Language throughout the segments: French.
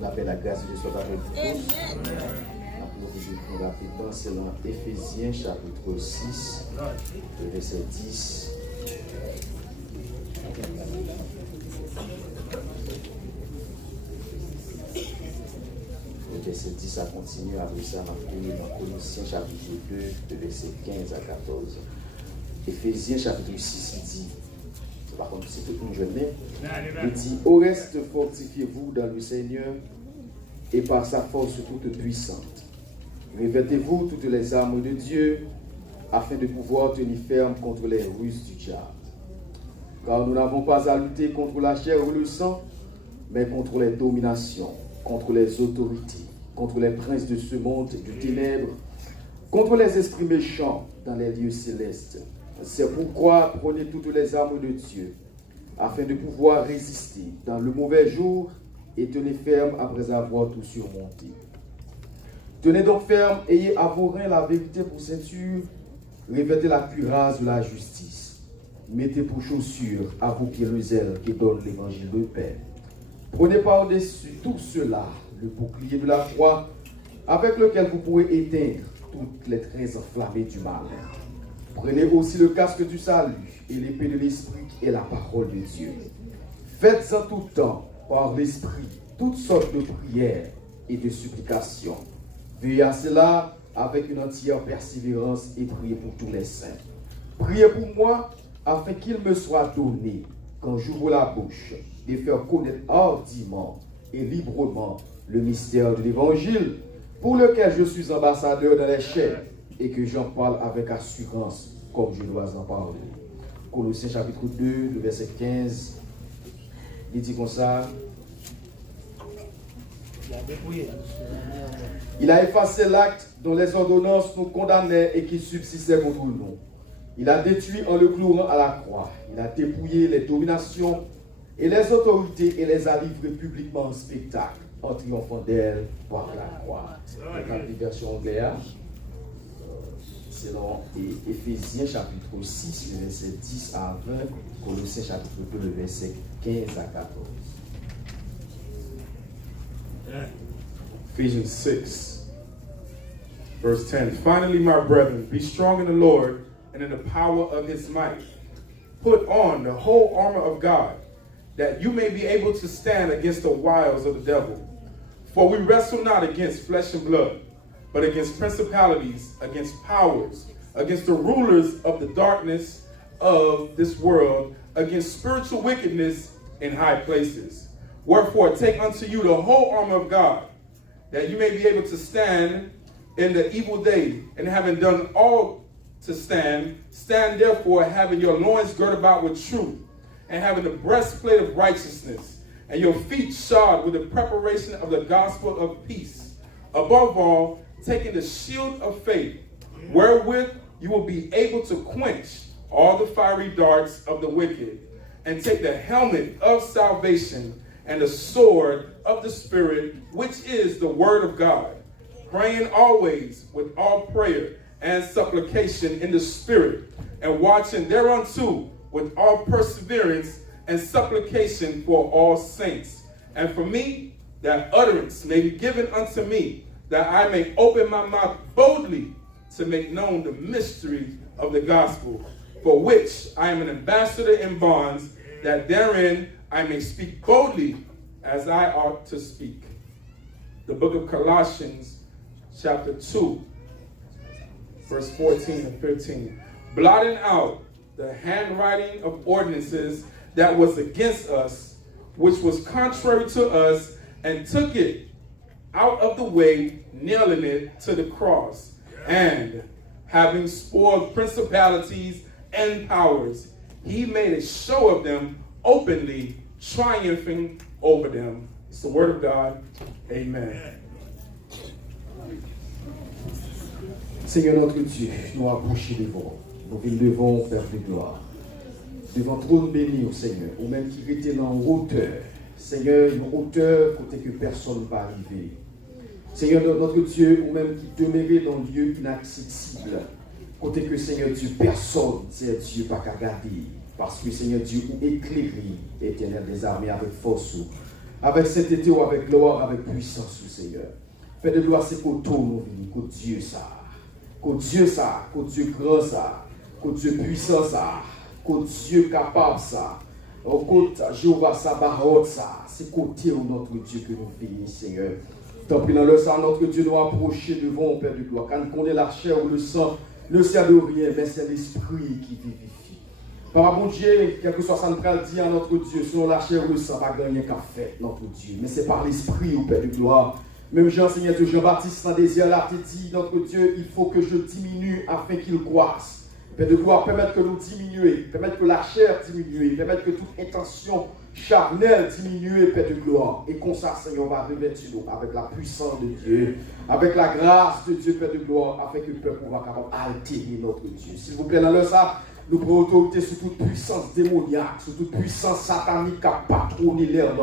On appelle la grâce de Dieu soit avec vous tous. Nous rapidement, c'est dans Éphésiens chapitre 6, le verset 10. Le verset 10, ça continue avec ça, dans Colossiens chapitre 2, le verset 15 à 14. Éphésiens chapitre 6, il dit, par contre, c'est toute une journée, il dit, au reste, fortifiez-vous dans le Seigneur et par sa force toute puissante. Revêtez-vous toutes les armes de Dieu afin de pouvoir tenir ferme contre les ruses du diable. Car nous n'avons pas à lutter contre la chair ou le sang, mais contre les dominations, contre les autorités, contre les princes de ce monde du ténèbre, contre les esprits méchants dans les lieux célestes. C'est pourquoi prenez toutes les armes de Dieu, afin de pouvoir résister dans le mauvais jour et tenez ferme après avoir tout surmonté. Tenez donc ferme, ayez à vos reins la vérité pour ceinture, revêtez la cuirasse de la justice, mettez pour chaussures à vos pieds le zèle qui donne l'évangile de paix. Prenez par-dessus tout cela le bouclier de la foi, avec lequel vous pourrez éteindre toutes les traits enflammés du mal. Prenez aussi le casque du salut et l'épée de l'esprit qui est la parole de Dieu. Faites en tout temps, par l'esprit, toutes sortes de prières et de supplications. Veillez à cela avec une entière persévérance et priez pour tous les saints. Priez pour moi afin qu'il me soit donné, quand j'ouvre la bouche, de faire connaître hardiment et librement le mystère de l'Évangile, pour lequel je suis ambassadeur dans les chairs et que j'en parle avec assurance comme je dois en parler. Colossiens chapitre 2, le verset 15, il dit comme ça. Il a effacé l'acte dont les ordonnances nous condamnaient et qui subsistait contre nous. Il a détruit en le clouant à la croix. Il a dépouillé les dominations et les autorités et les a livrées publiquement en spectacle, en triomphant d'elles par la croix. Dans la version anglaise, c'est dans Éphésiens chapitre 6, le verset 10 à 20, Colossiens chapitre 2, le verset 15 à 14. Ephesians 6, verse 10. Finally, my brethren, be strong in the Lord and in the power of his might. Put on the whole armor of God, that you may be able to stand against the wiles of the devil. For we wrestle not against flesh and blood, but against principalities, against powers, against the rulers of the darkness of this world, against spiritual wickedness in high places. Wherefore, take unto you the whole armor of God, that you may be able to stand in the evil day, and having done all to stand, stand therefore, having your loins girt about with truth, and having the breastplate of righteousness, and your feet shod with the preparation of the gospel of peace. Above all, taking the shield of faith, wherewith you will be able to quench all the fiery darts of the wicked, and take the helmet of salvation and the sword of the Spirit, which is the word of God, praying always with all prayer and supplication in the Spirit, and watching thereunto with all perseverance and supplication for all saints. And for me, that utterance may be given unto me, that I may open my mouth boldly to make known the mystery of the gospel, for which I am an ambassador in bonds, that therein I may speak boldly as I ought to speak. The book of Colossians, chapter 2, verse 14 and 15. Blotting out the handwriting of ordinances that was against us, which was contrary to us, and took it out of the way, nailing it to the cross. And having spoiled principalities and powers, he made a show of them openly, triumphing over them. It's the word of God. Amen. Seigneur notre Dieu, nous approchons devant. Nous devons faire de gloire. Devant trône béni, au Seigneur, ou même qui était dans hauteur. Seigneur, une hauteur côté que personne ne va arriver. Seigneur notre Dieu, ou même qui demeurait dans le lieu inaccessible. Côté que Seigneur Dieu, personne, c'est Dieu pas qu'à garder. Parce que Seigneur Dieu, ou éclairé, éternel des armées avec force. avec sainteté ou avec gloire, avec puissance, Seigneur. Père de gloire, c'est qu'au tour nous venons, qu'au Dieu ça, qu'au Dieu ça, qu'au Dieu grand ça, qu'au Dieu puissant ça, qu'au Dieu capable ça, au côté Jéhovah Sabaoth ça, c'est côté où notre Dieu que nous veillons, Seigneur. Tant pis dans le sang, notre Dieu nous approcher devant au Père de gloire. Quand on connaît la chair ou le sang, ne sert de rien, mais c'est l'esprit qui vivifie. Par mon Dieu, quelque soit ça nous dit à notre Dieu, selon la chair ou le sang, pas gagner qu'à faire notre Dieu. Mais c'est par l'esprit au Père de gloire. Même Jean-Seigneur de Jean-Baptiste dans désir là, te dit, notre Dieu, il faut que je diminue afin qu'il croisse. Père de gloire, permettre que nous diminuions, permettre que la chair diminue, permettre que toute intention charnelle diminue, Père de gloire. Et comme ça, Seigneur, on va revêtir nous avec la puissance de Dieu, avec la grâce de Dieu, Père de gloire, afin que le peuple soit capable d'altérer notre Dieu. S'il vous plaît, dans le ça, nous prenons autorité sur toute puissance démoniaque, sur toute puissance satanique qui a patronné l'air,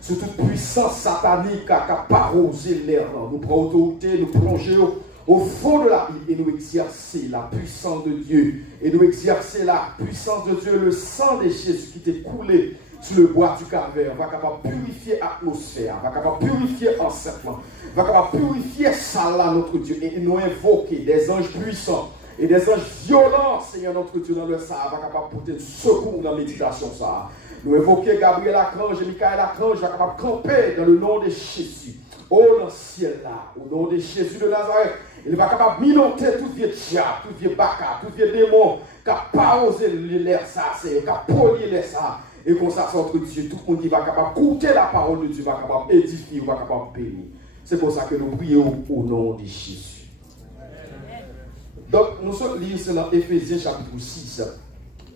sur toute puissance satanique qui a parosé l'air. Nous prenons autorité, nous plongeons au fond de la Bible et nous exercer la puissance de Dieu. Et nous exercer la puissance de Dieu, le sang de Jésus qui t'est coulé sur le bois du calvaire, va capable purifier l'atmosphère, va capable purifier l'encerclement, va capable purifier ça là, notre Dieu, et nous invoquer des anges puissants et des anges violents, Seigneur notre Dieu, dans le sang, va capable porter secours dans la méditation ça. Nous invoquer Gabriel l'archange et Michael l'archange, va capable camper dans le nom de Jésus. Oh, dans le ciel là, au nom de Jésus de Nazareth, il va capable minonter tout vieux diable, tout vieux baka, tout vieux démon, qui a pas osé l'air ça, qui a poli l'air ça. Et comme ça, notre Dieu, tout le monde qui va capable écouter la parole de Dieu, va capable édifier, va capable bénir. C'est pour ça que nous prions au nom de Jésus. Donc, nous sommes lisés dans Éphésiens chapitre 6,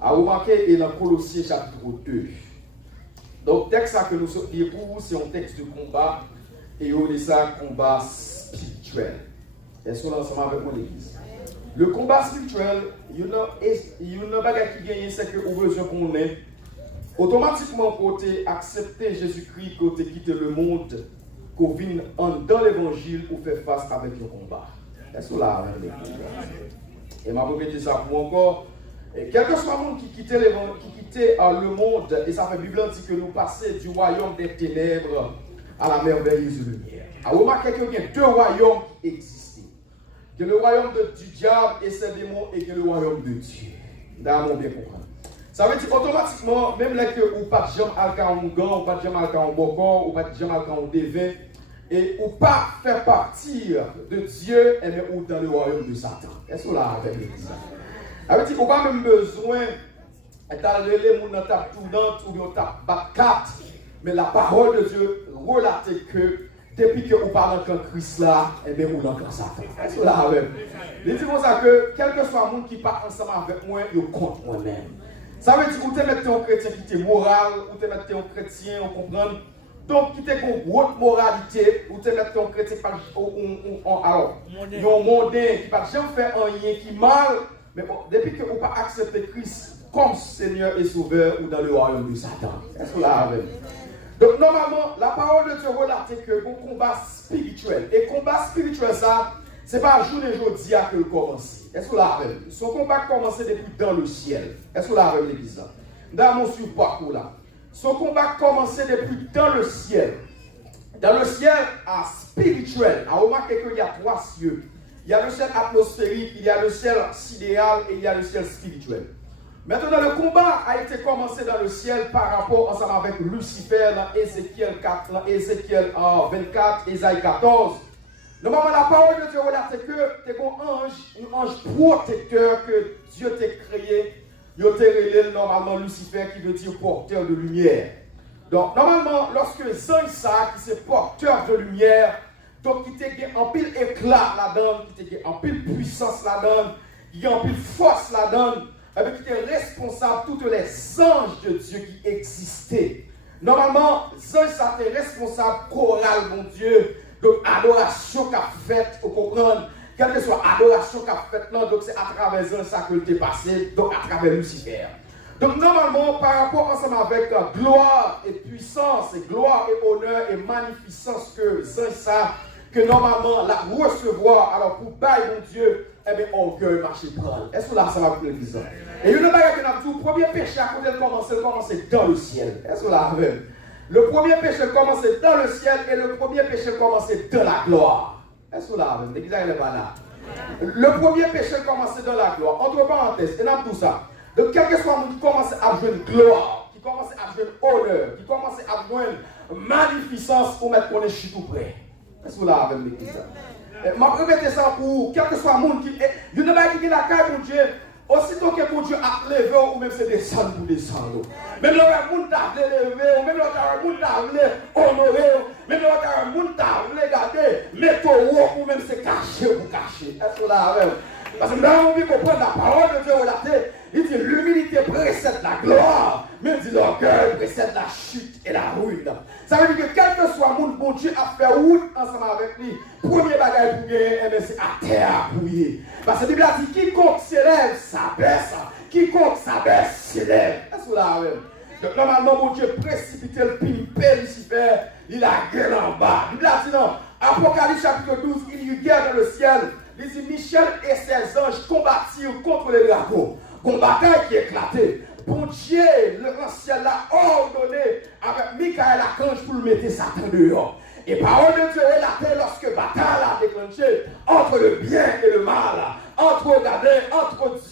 à remarquer, et dans Colossiens chapitre 2. Donc, le texte que nous sommes lisés pour vous, c'est un texte de combat, et on dit ça, combat spirituel. Est-ce qu'on est ensemble avec mon église? Le combat spirituel, il y a un bagage qui gagne, c'est que vous besoin qu'on ait. Automatiquement, quand tu accepter Jésus-Christ, quand tu quitter le monde, qu'on vienne dans l'évangile pour faire face avec le combat. Est-ce que là, et m'a répété ça pour encore. Et quel que soit le monde qui quittait le monde, et ça fait Bible dit que nous passons du royaume des ténèbres à la merveilleuse lumière. Alors, remarquez qu'il y a deux royaumes qui existent. Il y a le royaume du diable et ses démons, et il y a le royaume de Dieu. D'ailleurs, bien comprendre. Ça veut dire automatiquement, même là que ou pas de jambe alcan en gant, ou pas de jambe alcan en bocor, ou pas de jambe alcan en devin, et ou pas faire partir de Dieu, et bien ou dans le royaume de Satan. Est-ce que là avec l'église? Ça veut dire qu'on n'a pas même besoin d'aller les gens dans ta tournante ou dans ta batte, mais la parole de Dieu relate que depuis que vous parlez en Christ là, et bien vous dans Satan. Est-ce que là avec? Il dit comme ça que quel que soit le monde qui part ensemble avec moi, il contre moi-même. Ça veut dire que vous te mettez un chrétien qui est moral, vous te mettez un chrétien, vous comprenez? Donc, qui est une haute moralité, vous te mettez un chrétien qui un mondain qui n'a jamais fait rien qui mal, mais bon, depuis que vous n'avez pas accepté Christ comme Seigneur et Sauveur ou dans le royaume de Satan. Est-ce que vous l'avez? Donc, normalement, la parole de Dieu relate que vous combat spirituel. Et combat spirituel, ça, ce n'est pas jour et jour d'hier que le commence. Est-ce que vous l'avez? Son combat a commencé depuis dans le ciel. Est-ce que vous l'avez l'église là? Dans mon parcours là. Son combat a commencé depuis dans le ciel. Dans le ciel spirituel. À remarquer qu'il y a trois cieux. Il y a le ciel atmosphérique, il y a le ciel sidéral et il y a le ciel spirituel. Maintenant, le combat a été commencé dans le ciel par rapport ensemble avec Lucifer dans Ézéchiel 4, dans Ézéchiel 24, Ésaïe 14. Normalement, la parole de Dieu relate que tu es un ange protecteur que Dieu t'a créé. Il t'a révélé normalement Lucifer qui veut dire porteur de lumière. Donc, normalement, lorsque Zanissa, qui est porteur de lumière, donc qui t'a en pile éclat là-dedans, qui t'a en pile puissance là-dedans, qui a en pile force là-dedans, avec qui est responsable de tous les anges de Dieu qui existaient. Normalement, Zanissa est responsable choral, mon Dieu. Donc, adoration qu'a faite, vous comprenez? Quelle que soit adoration qu'a faite là, donc c'est à travers ça que t'es passé, donc à travers Lucifer. Donc, normalement, par rapport ensemble avec gloire et puissance, et gloire et honneur et magnificence que ça, que normalement, la recevoir, alors pour bailler mon Dieu, eh bien, orgueil, marcher prendre. Est-ce que là, ça va pour l'église? Et il y a une bagarre qui n'a pas tout. Le premier péché à côté de commencer dans le ciel. Est-ce que là, Le premier péché commençait dans le ciel et le premier péché commençait dans la gloire. Est-ce que là, l'église n'est pas là? Le premier péché commençait dans la gloire. Entre parenthèses, et dans tout ça. Donc, quel que soit le monde qui commence à jouer une gloire, qui commence à jouer une honneur, qui commence à jouer une magnificence pour mettre qu'on est chez tout près. Est-ce que là, avec l'église? Je vais répéter ça pour quel que soit le monde qui. Il y a des gens qui la caille pour Dieu. Aussitôt que pour Dieu a levé, ou même c'est descendre pour descendre. Même là, le monde t'a levé, ou même là, le monde t'a honoré, même là, le monde t'a regardé, mettre au haut, ou même c'est caché pour cacher. Est-ce que là, parce que là, on veut comprendre la parole de Dieu relaté. Il dit l'humilité précède la gloire, mais il dit l'orgueil précède la chute et la ruine. Ça veut dire que quel que soit le monde, bon Dieu a fait route ensemble avec lui. Premier bagage pour gagner, c'est à terre pour y. Parce que la Bible a dit quiconque s'élève, s'abaisse. Quiconque s'abaisse, s'élève. Est-ce que là, donc normalement, mon Dieu précipite le pimpé Lucifer, il a gueule en bas. La Bible a dit non. Apocalypse chapitre 12, il y eut guerre dans le ciel. Il dit Michel et ses anges combattirent contre les dragons. Une bataille qui éclatait. Bon Dieu, le ciel l'a ordonné avec Michael l'archange pour le mettre Satan dehors. Et parole de Dieu est là lorsque bataille a déclenché entre le bien et le mal, entre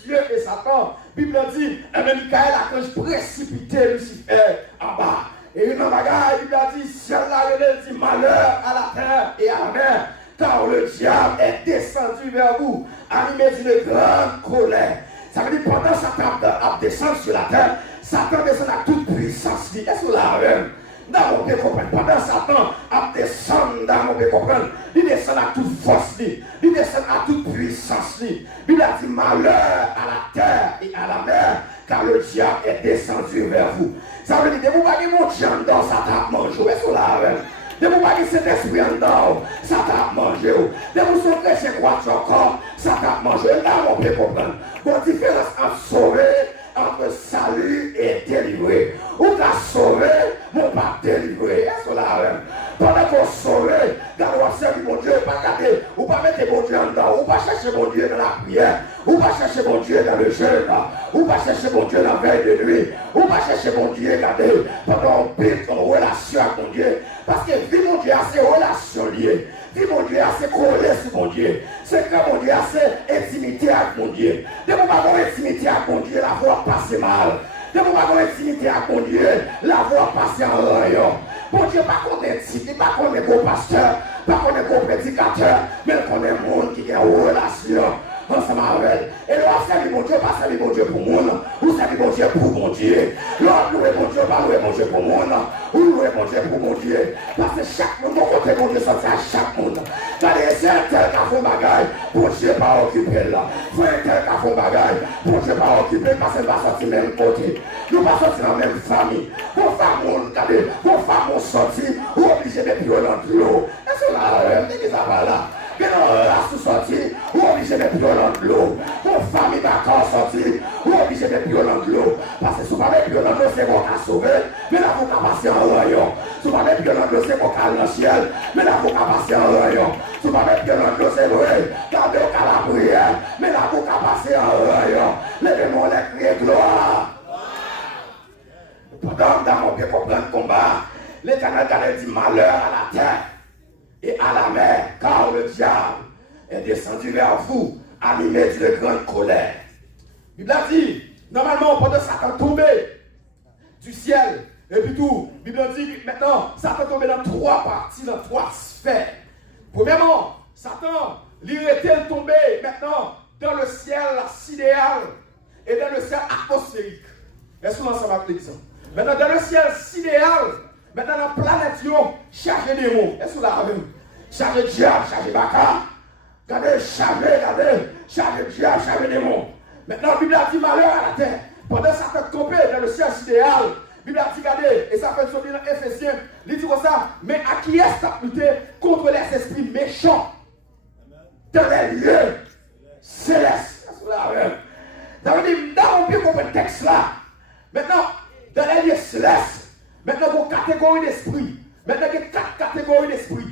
Dieu et Satan. La Bible dit, Michael l'archange précipitait Lucifer en bas. Et une bagaille, il a dit, ciel là, il dit malheur à la terre et à la mer, car le diable est descendu vers vous, animé d'une grande colère. Ça veut dire pendant Satan a descendu sur la terre, Satan descend à toute puissance. Est-ce que là, dans mon pays comprendre, pendant Satan a descendu dans mon pays comprendre, il descend à toute force, il descend à toute puissance. Il a dit malheur à la terre et à la mer, car le diable est descendu vers vous. Ça veut dire que vous ne pouvez pas manger dans Satan mange. Est-ce que là, de vous pas cet esprit en dedans, ça t'a mangé. De vous sauver chez quoi encore, ça t'a mangé. Là, on peut comprendre. Bon, différence entre sauver, entre salut et délivrer. Ou t'as sauvé, mon pas délivré. Est-ce que là, pendant qu'on sauve, dans le servir mon Dieu, pas garder, ou pas mettre mon Dieu en dedans, ou pas chercher mon Dieu dans la prière, ou pas chercher mon Dieu dans le jeûne, ou pas chercher mon Dieu dans la veille de nuit, ou pas chercher mon Dieu, regardez, pendant qu'on pile en relation avec mon Dieu. Parce que vie mon Dieu a ses relations liées. Vie mon Dieu a ses collés sur mon Dieu. C'est que mon Dieu a ses intimités avec mon Dieu. De mon pas intimité avec mon Dieu, la voix passe mal. De mon pas intimité avec mon Dieu, la voix passe en rayon. Mon Dieu, pas qu'on est intimité, pas qu'on est gros pasteur, pas qu'on est gros prédicateur, mais qu'on est monde qui a une relation. Ensemble avec elle. Et là, c'est mon Dieu, pas c'est mon Dieu pour moi, ou c'est mon Dieu pour mon Dieu. Là, louer mon Dieu, pas louer mon Dieu pour moi, ou louer mon Dieu pour mon Dieu. Parce que chaque monde, mon côté, mon Dieu, ça c'est à chaque monde. Quand les tel qui a fait bagaille, mon Dieu pas occupé là. Frère tel qui a fait bagaille, mon Dieu pas occupé, parce qu'elle va sortir même côté. Nous pas sortir dans la même famille. Vos femmes, regardez, vos femmes ont sorti, ou obligé de violer dans l'eau. Est-ce que là, qu'est-ce que ça va là? Que non, là, sous sorti, ou obligé de violer dans l'eau. Vos familles d'accord sorti, ou obligé de violer dans l'eau. Parce que si vous parlez de l'eau, c'est bon qu'à sauver, mais là, vous qu'à passer en rayon. Si vous parlez de l'eau, c'est bon qu'à aller dans le ciel, mais là, vous qu'à passer en rayon. Si vous parlez de l'eau, c'est vrai, gardez au qu'à la prière, mais là, vous qu'à passer en rayon. Levez-moi les crier gloire. Pendant dans mon pays comprendre le combat, l'Éternel dit malheur à la terre et à la mer, car le diable est descendu vers vous, animé d'une grande colère. Il a dit, normalement, pendant Satan tombé du ciel, et puis tout, il a dit que maintenant, Satan tombé dans trois parties, dans trois sphères. Premièrement, Satan, il était tombé maintenant dans le ciel sidéral et dans le ciel atmosphérique. Est-ce que vous ensemble avec l'exemple? Maintenant, dans le ciel sidéral, maintenant, la planète, chargée des mots. Est-ce que vous l'avez vu? Chargé de diable, chargé de baka. Regardez, chargé de diable, chargé des mots. Maintenant, la Bible a dit malheur à la terre. Pendant Satan tombé dans le ciel sidéral, la Bible a dit, regardez, et ça fait sortir dans Éphésiens, il dit comme ça, mais à qui est-ce que lutter contre les esprits méchants dans les lieux célestes? Est-ce que vous l'avez vu? Ça veut dire, on peut comprendre le texte là. Maintenant, dans les lieux célestes, maintenant, il y a une catégorie d'esprit. Maintenant, il y a 4 catégories d'esprit.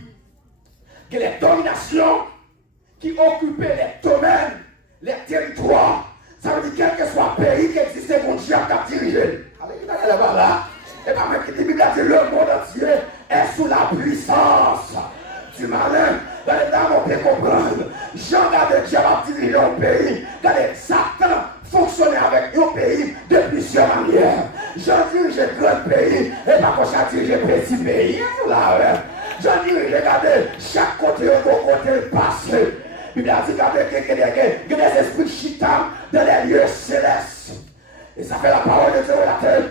Il y a les dominations qui occupaient les domaines, les territoires. Ça veut dire quel que soit le pays qui existait, mon Dieu a dirigé. Là. Et pas même qui dit, Bible dit, le monde entier est sous la puissance du malin. Dans les dames, on peut comprendre. Jean regardé Dieu a dirigé un pays. Regardez, Satan fonctionnait avec un pays de plusieurs manières. Jean dirigeait grand pays et pas qu'on a dirigé petit pays. Jean dirigeait, regardez, chaque côté, au côté passé. Il a dit, regardez, il y a des esprits chitants dans les lieux célestes. Et ça fait la parole de Dieu la tête.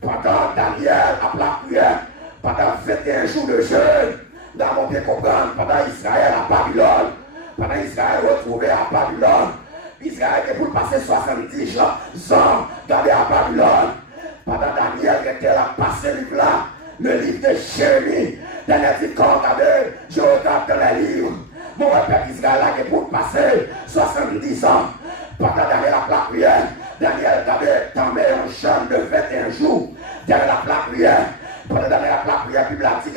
Pendant Daniel a la prière, pendant 21 jours de jeûne, nous avons bien comprendre, pendant Israël à Babylone, pendant Israël retrouvé à Babylone, Israël qui pour passer 70 ans d'aller à Babylone, pendant Daniel qui était là, passé le livre de Jérémie, Daniel dit, quand je regarde dans les livres, mon père Israël là qui pour passer 70 ans, pendant Daniel à la prière, Daniel avait tombé un jeûne de 21 jours, derrière la prière, pendant Daniel à la prière, Bible a dit que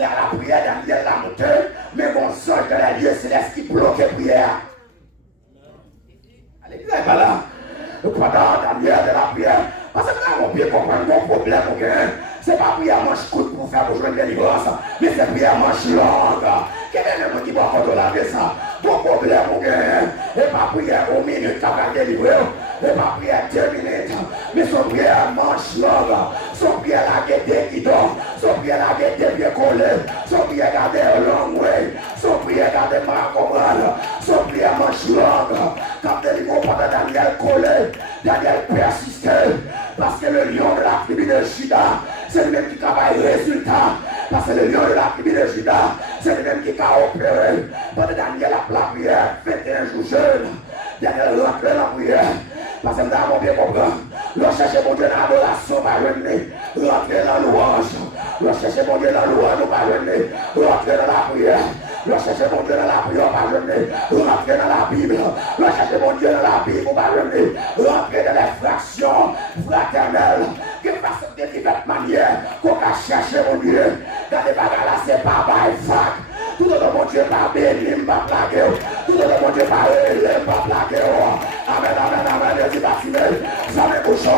la prière Daniel l'a monté, mais mon songe de la lieu céleste qui bloquait la prière. Allez, vous n'êtes pas là. Pendant Daniel de la prière, parce que là, on peut comprendre mon problème, c'est pas prière manche courte pour faire rejoindre les délivrance, mais c'est prière manche longue. Quel est le monde qui va contrôler ça? Mon problème, et pas prière aux minutes, ça va délivrer, et pas prière 2 minutes, mais son prière manche longue, son prière la guette qui dort, son prière la guette bien collée, son prière garder long way, son prière garder mal comprendre, son prière manche longue. Quand délivré pendant Daniel collé, Daniel persistait, parce que le lion de la tribu de Juda, c'est le même qui travaille résultat. Parce que le lion de la tribu de Juda, c'est le même qui a opéré. Pendant Daniel a la prière, 21 jours jeune. Daniel rentre dans la prière. Parce que nous avons bien compris. Nous cherchons mon Dieu dans l'adoration, pas rentrer dans la louange. Nous cherchons mon Dieu dans la louange, pas rentrer dans la prière. Nous cherchons mon Dieu dans la prière, pas rentrer dans la Bible. Nous cherchons mon Dieu dans la Bible, pas rentrer dans les fractions fraternelles. Que façon de diverses manières qu'on a cherché mon Dieu. Dans les bagages là, c'est pas by fac. Tout le monde, mon Dieu, pas béni, pas plagué. Tout le monde, mon Dieu, pas élé, pas plagué. Amen, amen, amen. Je dis vacciné. Ça me bouche.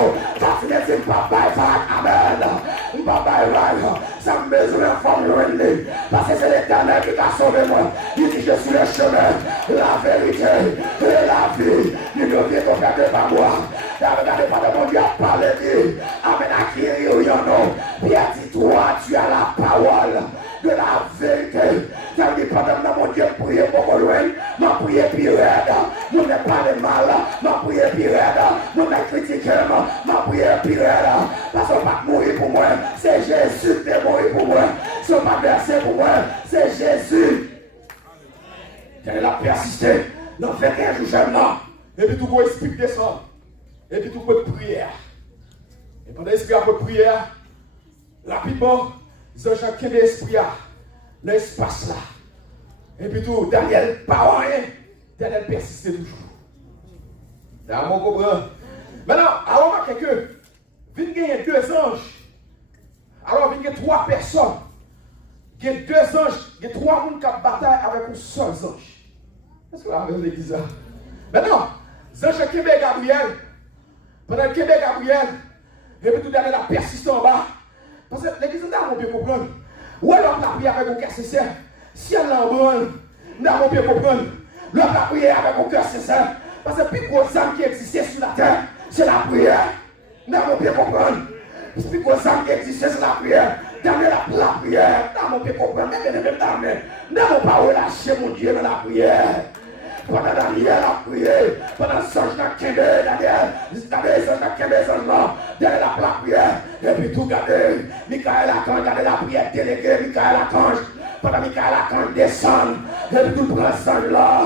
Vacciné, c'est pas by fac. Amen. Pas by fac. Ça me besoin de forme loin. Parce que c'est l'Éternel qui t'a sauvé moi. Il dit, je suis le chemin, la vérité et la vie. Il ne vient qu'on garde pas moi. Regardez pas de mon Dieu à parler. Amen, à qui il y en a. Puis a dit, toi, tu as la parole de la vérité. Ça veut dire, pendant mon Dieu, prier beaucoup loin, ma prière plus raide. Nous ne pas de mal, ma prière plus raide. Nous ne critiquons, ma prière plus raide. Parce qu'on va mourir pour moi. C'est Jésus qui est mort pour moi. Si on va verser pour moi, c'est Jésus. Elle a persisté dans 21 jours jeune là. Et puis tout le esprit descend. Et puis tout le prière. Et pendant l'esprit après prière, rapidement, Jean-Jacques qui est l'esprit là, l'espace là. Et puis tout, Daniel, pas rien. Daniel persiste toujours. D'accord, on comprend. Maintenant, alors on remarque que, il y a 2 anges. Alors il y a 3 personnes. Il y a 2 anges, il y a 3 personnes qui ont bataille avec un seul ange. Est-ce que vous avez l'église là? Maintenant, Jean-Jacques et Gabriel, pendant que Gabriel, et puis tout Daniel a persisté en bas. Parce que l'église là, on peut comprendre. Où est l'homme la prière avec un cœur sincère? Si elle l'embrunne, nous avons bien comprendre. L'homme la prière avec un cœur sincère. Parce que le plus gros âme qui existait sur la terre, c'est la prière. Nous avons bien comprendre. Le plus gros âme qui existait sur la prière. Daniel la prière. Nous avons bien comprendre. Nous n'avons pas relâché mon Dieu dans la prière. Pendant Daniel a prié, pendant le songe n'a qu'un Daniel, le songe n'a qu'un Daniel a la prière, et puis tout gardé, Michael Archange, gardé la prière déléguée, Michael Archange, pendant Michael Archange descend, et puis tout prend songe là,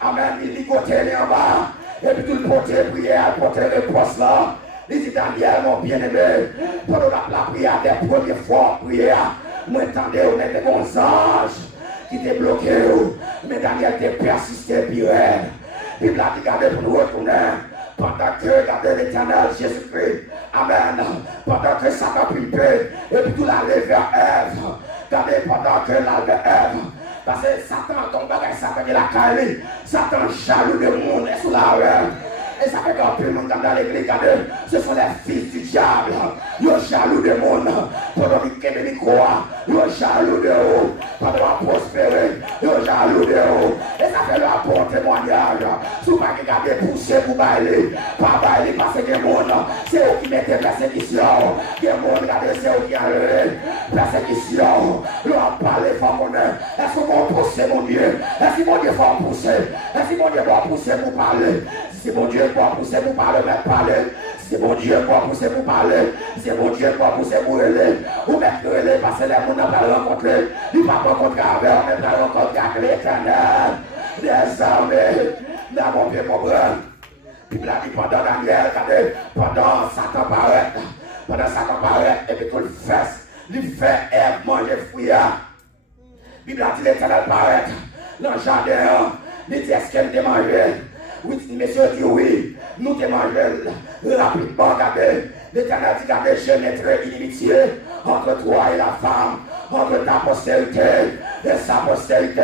amen, il dit côté en bas, et puis tout le porter prière, porter réponse là, il dit Daniel, mon bien-aimé, pendant la prière des premières fois, prière, moi entendez, on est des bons anges. Qui t'est bloqué, mais Daniel t'est persisté, puis il a dit, regardez pour nous retourner, pendant que, regardez l'Éternel Jésus-Christ, amen, pendant que Satan pulpé, et puis tout l'aller vers Ève, regardez pendant que l'aller Ève, parce que Satan tombe avec Satan qui l'a calé, Satan jaloux de monde sous la rue. Et ça fait qu'un peu de monde dans l'église, regardez, ce sont les fils du diable. Yo jaloux de monde. Pendant qu'il y a des croix. Yo jaloux de vous. Pendant qu'il prospérer. Yo jaloux de vous. Et ça fait un bon témoignage. Si vous ne pouvez pas pousser pour bailler. Pas bailler parce que les monde. C'est eux qui mettent persécution. Les monde, c'est eux qui enlèvent persécution. Leur parler fort mon œuvre. Est-ce que vous poussez mon Dieu? Est-ce que mon Dieu va pousser? Est-ce que mon Dieu va pousser pour parler? Si mon Dieu va pousser pour parler, mais parler. Si mon Dieu va pousser pour parler. Si mon Dieu va pousser pour relais. Ou mettre relais parce que les gens n'ont pas rencontré. Ils ne vont pas rencontrer avec eux, mais pas rencontrer avec l'Éternel. Des armées. Dans mon Dieu comprendre. Puis là, pendant Daniel, pendant Satan paraît. Pendant Satan paraît, et puis tout le fait et manger fouillard. Bible a dit l'Éternel paraît. Dans le jardin, il dit est-ce qu'elle te mangé? Oui, monsieur dit oui, nous te mangeons rapidement. Regardez, l'Éternel dit regardez, je mettrai inimitié entre toi et la femme, entre ta postérité et sa postérité.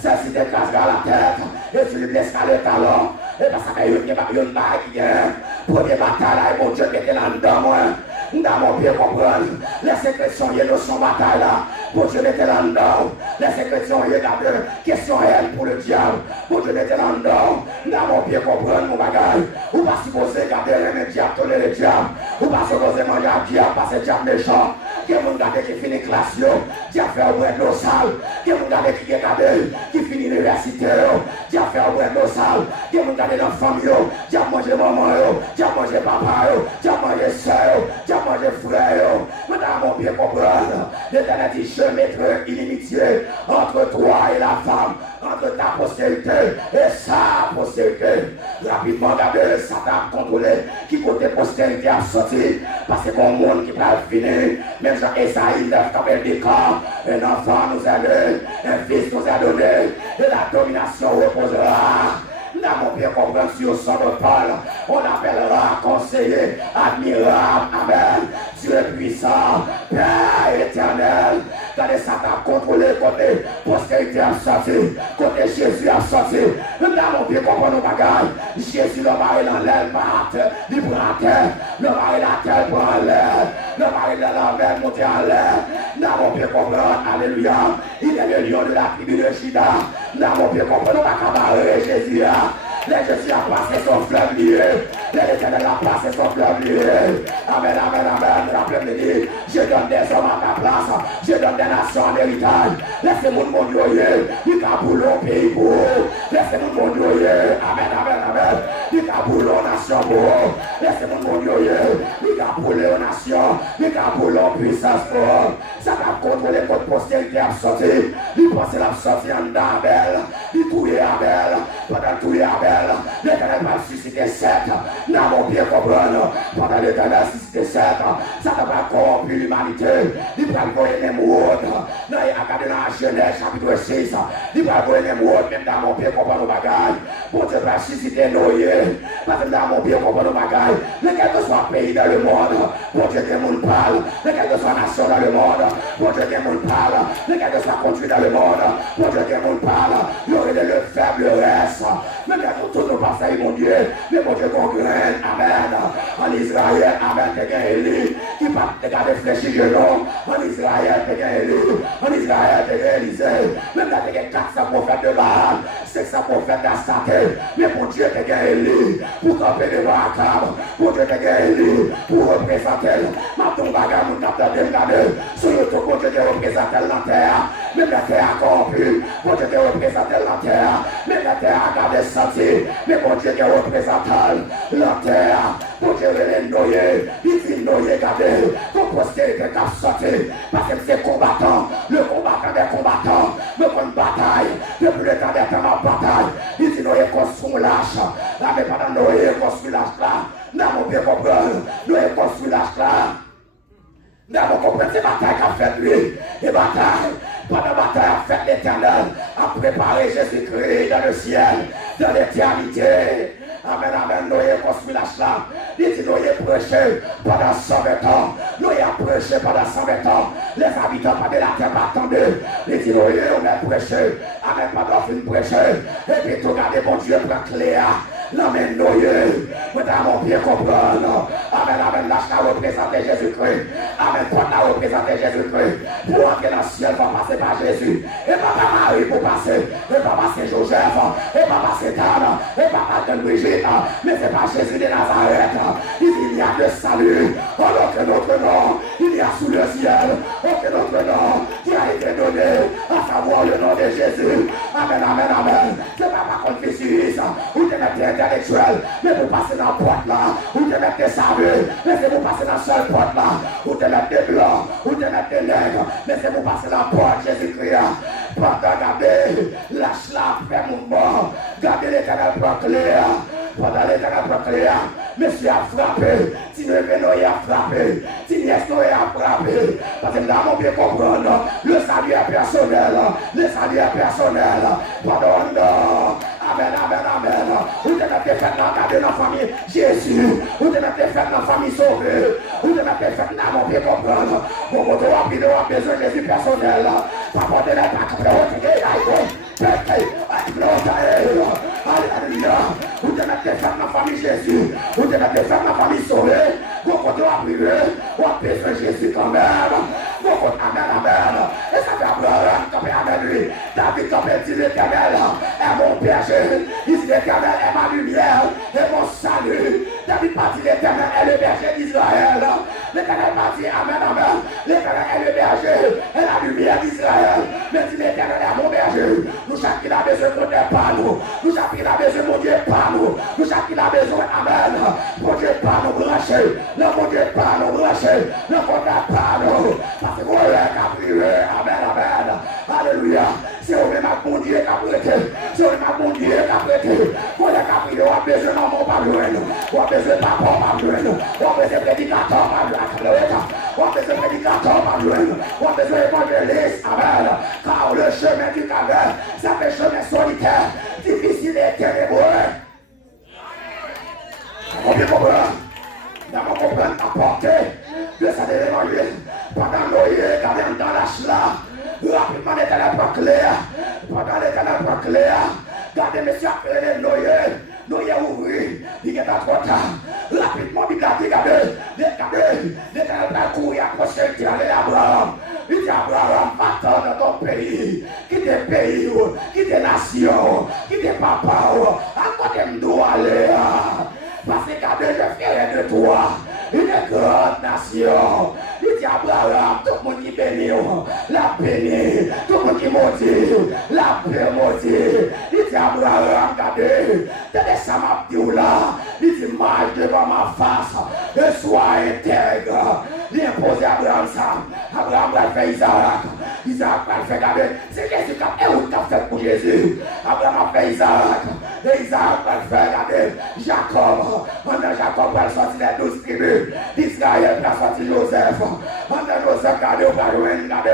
Celle-ci t'écrasera la tête et tu lui blesseras les talons. Et parce qu'il y a une bague, première bataille, mon Dieu, mettez là-dedans, moi. Dans mon pied comprendre, les sécrétions, il y a son bataille là. Pour Dieu mettez là-dedans. Les sécrétions, il y a question réelle pour le diable. Pour Dieu mettez là-dedans. Dans mon pied comprendre mon bagage. Ou pas supposer garder le diable, tolérer le diable. Ou pas supposer manger un diable parce que le diable méchant. Qui est mon gars qui finit classe, qui a fait un bread l'eau sale. Qui est mon gars qui est gardé, qui finit l'université, qui a fait un bread l'eau sale. Qui est mon gars dans la famille, qui a mangé maman, qui a mangé papa, qui a mangé soeur, qui a mangé frère. Madame, mon bien comprendre. L'Éternel dit, je mettrai inimitié entre toi et la femme, entre ta postérité et sa postérité. Rapidement, regardez, Satan a contrôlé qui côté postérité a sorti. Parce que mon monde qui va finir, même Jean Esaïe 9, comme elle dit, un enfant nous a donné, un fils nous a donné, et la domination reposera. Dans mon bien comprendre sur son parle, on appellera conseiller, admirable, amen, Dieu puissant, Père éternel. Quand les Satan contrôlé côté postérité a sorti, côté Jésus a sorti, dans mon bien comprendre nos bagages, Jésus le mari dans l'air, il prend terre, le mari la terre prend l'air, le mari de la mer monte en l'air, dans mon bien comprendre, alléluia, il est le lion de la tribu de Juda, dans mon bien comprendre, on va cabaret Jésus. Les Jésus a passé son fleuve lié. L'Éternel a passé son fleuve lié. Amen, amen, amen. Rappelez-moi, dit, je donne des hommes à ta place. Je donne des nations en héritage. Laissez-moi mon Dieu, il y a boulot pays pour vous. Laissez-moi mon Dieu, amen, amen, amen. Il y a boulot nation pour vous. Laissez-moi mon Dieu, il y a boulot nation. Il y a boulot puissance pour vous. Ça va contrôler votre postérité à sortir. Il pense la sortir en Abel. Il touille Abel. Pendant touiller Abel. L'Éternel va susciter 7. Dans mon pied comprendre. Pendant l'Éternel susciter 7. Ça va corrompre l'humanité. Il va envoyer les mots. Dans la Genèse chapitre 6. Il va envoyer les mots. Même dans mon pied comprendre nos bagages. Pour Dieu va susciter Noé. Parce que dans mon pied comprendre nos bagages. Lequel que soit pays dans le monde. Pour Dieu que le monde parle. Lequel que soit nation dans le monde. Pour Dieu que le monde parle. Lequel que soit country dans le monde. Pour Dieu que le monde parle. Il y aurait de le faible reste. Mais quand tout nous passe, mon Dieu, mais mon Dieu concurrent, amen. En Israël, amen, t'es gagné Élie, qui va te garder fléchi genou. En Israël, t'es gagné Élie. En Israël, t'es gagné Élisée. Même là, t'es gagné 400 prophètes de Baal, 500 prophètes d'Astaté. Mais mon Dieu, t'es gagné Élie, pour camper devant Akab. Mon Dieu, t'es gagné Élie, pour représenter. Ma ton bagage, mon capteur de regarder. Sur le tour, mon Dieu, t'es représenté la terre. Même la terre a corrompu. Mon Dieu, t'es représenté la terre. Même la terre a gardé senti. Mais mon Dieu qui représente la terre. Mon Dieu est noyé. Il dit noyé, regardez. Ton postérité qui a sorti. Parce que c'est combattant. Le combattant des combattants. Le bonne bataille. Depuis le temps des temps en bataille. Il dit noyé construit lâche. Là, mais pendant noyé construit lâche là. N'a mon bien comprendre. Noyé construit lâche là. N'a mon comprendre. C'est bataille qu'a fait lui. Et bataille. Pendant la bataille a fait l'Éternel, a préparé Jésus-Christ dans le ciel, dans l'éternité. Amen, amen. Noé construit la chlam. Il dit Noé prêché pendant 120 ans. Noé a prêché pendant 120 ans. Les habitants de la terre m'attendaient. Il dit Noé, on a prêché. Amen, pendant une prêché. Et puis tout regardez, mon Dieu, prend Cléa. L'amène Noé. Madame, on peut comprendre. Amen. Amen, amen. Lâche la représenter Jésus-Christ. Amen, porte la représenter Jésus-Christ. Pour entrer dans le ciel, va passer par Jésus. Et papa Marie pour passer. Et papa c'est Joseph. Et papa c'est Dan. Et papa c'est Brigitte. Mais c'est pas Jésus de Nazareth. Il y a le salut. En aucun autre nom. Il y a sous le ciel. Aucun autre nom qui a été donné. À savoir le nom de Jésus. Amen, amen, amen. C'est pas par contre fils ou te mettre intellectuel. Mais pour passer dans la porte là. Ou te mettre des sables. Mais c'est pour passer dans la seule porte là. Ou te mettre des blancs. Ou te mettre des nègres. Mais c'est pour passer dans la porte Jésus-Christ. Pendant garder. Lâche la paix mouvement. Gardez l'éternel proclé. Pendant l'éternel proclé. Monsieur a frappé. Si nous venons a frappé. Si nous a frappé. Parce que nous avons bien comprendre. Le salut est personnel. Le salut est personnel. Pardonne. Amen, amen, amen. Vous devez être fait dans la famille Jésus. Vous devez être fait dans la famille sauvée. Vous devez être fait dans mon bien comprendre. Vous avez besoin de Jésus personnel. Papa de la Alléluia. Vous devez être fait dans la famille Jésus. Vous devez être fait dans la famille sauvée. Vous avez prier. Vous avez besoin de Jésus quand même. Vous avez amen, amen. Et ça fait Abraham qui a amen lui. David qui a dit l'Éternel est mon berger. Il dit l'Éternel est ma lumière et mon salut. David pas dit l'Éternel est le berger d'Israël. L'Éternel pas dit amen, amen. L'Éternel est le berger et la lumière d'Israël. Mais dit l'Éternel est mon berger. Nous chaque qui a besoin de notre pas nous. Nous chaque qui a besoin de mon Dieu pas nous. Nous chaque qui a besoin, amen. Mon Dieu pas nous brancher. Le mon Dieu pas nous brancher. Le contact pas nous. Parce que vous avez prié. Amen, amen. Alléluia. C'est au même mon Dieu qui a prêté. C'est au même mon Dieu qui a prêté. Vous avez prié. Vous avez besoin de mon pas loin. Vous avez besoin de papa pas loin. Vous avez besoin de prédicateur pas loin. Vous avez besoin de prédicateur pas loin. Vous avez besoin d'évangéliste. Amen. Car le chemin du calvaire, c'est un chemin solitaire, difficile et ténébreux. Vous bien comprendre. D'abord comprendre la portée de cet évangile. Pendant Noé, gardez dans la chla. Rapidement l'éternel proclé. Pendant l'éternel proclé. Gardez monsieur appelé Noé. Noé ouvri. Il est pas trop tard. Rapidement, il a dit, regardez. L'éternel a couru à approcher. Il dit à Abraham. Il dit à Abraham, va-t'en dans ton pays. Quitte le pays. Quitte la nation. Quitte papa. À côté de nous aller. Parce que regardez, je ferai de toi une grande nation. Il dit à Abraham, tout le monde qui bénit, la bénit. Tout le monde qui maudit, la maudit. Il dit à Abraham, regardez, ça m'a dit là. Il dit, marche devant ma face et sois intègre. Il impose à Abraham ça. Abraham va faire Isaac. Isaac va faire garder. C'est Jésus qui a fait pour Jésus. Abraham a fait Isaac. Et Isaac va faire garder Jacob. Maintenant Jacob va sortir les 12 tribus d'Israël va sortir Joseph. Maintenant Joseph garder ou va joindre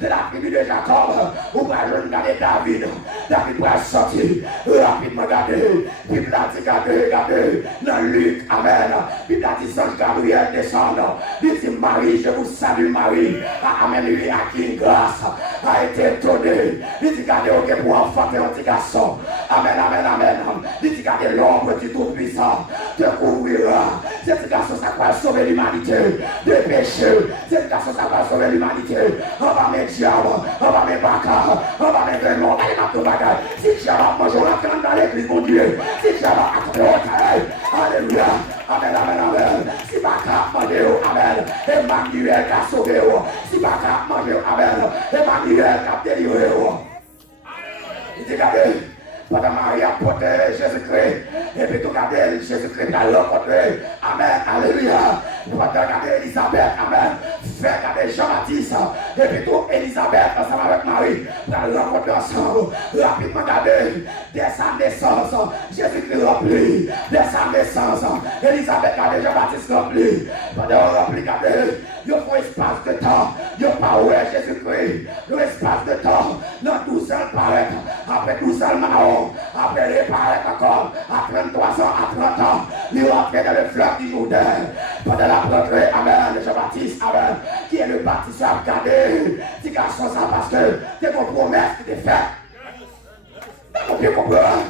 de la tribu de Jacob. Ou va joindre David. David va sortir rapidement garder. Puis il a dit garder dans Luc. Amen. Puis il a dit Saint Gabriel descend. Il dit Marie, je vous salue Marie. Amen. Lui à qui une grâce a été donnée. Il dit gardez ok pour enfanter un petit garçon. Amen, amen, amen. Il dit gardez l'ombre du Tout-Puissant te couvrira. Cet garçon ça va sauver l'humanité de péché. Cet garçon ça va sauver l'humanité. On va mettre diable, on va mettre baka, on va mettre démon. Allez ma tout bagage. Si diable mange on rentre dans l'église mon Dieu. Si diable a trouvé au taille. Alléluia. Amen, amen, amen. Si baka mange amen. Emmanuel a sauvé. Si baka mange amen. Emmanuel a délivré. Il dit regardez. Pendant Marie a porté Jésus-Christ. Et puis tout regardez, Jésus-Christ a rencontré. Amen. Alléluia. Pendant regarder Elisabeth. Amen. Fait regarder Jean-Baptiste. Et puis tout Elisabeth ensemble avec Marie. Pour rencontrer ensemble. Rapidement regarder. Dès sa naissance. Jésus-Christ rempli. Dès sa naissance. Elisabeth regardez Jean-Baptiste rempli. Pendant rempli regardez. Il faut espace de temps. Il n'y a pas où est Jésus-Christ. L'espace de temps. Dans 12 ans paraît. Après 12 ans marron. Après les paraît encore. À 33 ans, à 30 ans. Il rentre dans le fleuve du Jourdain. Pendant la rentrée, amen, de Jean-Baptiste, amen. Qui est le baptiste à regarder. Dis garçon ça parce que c'est mon promesse qui t'est faite. On peut comprendre.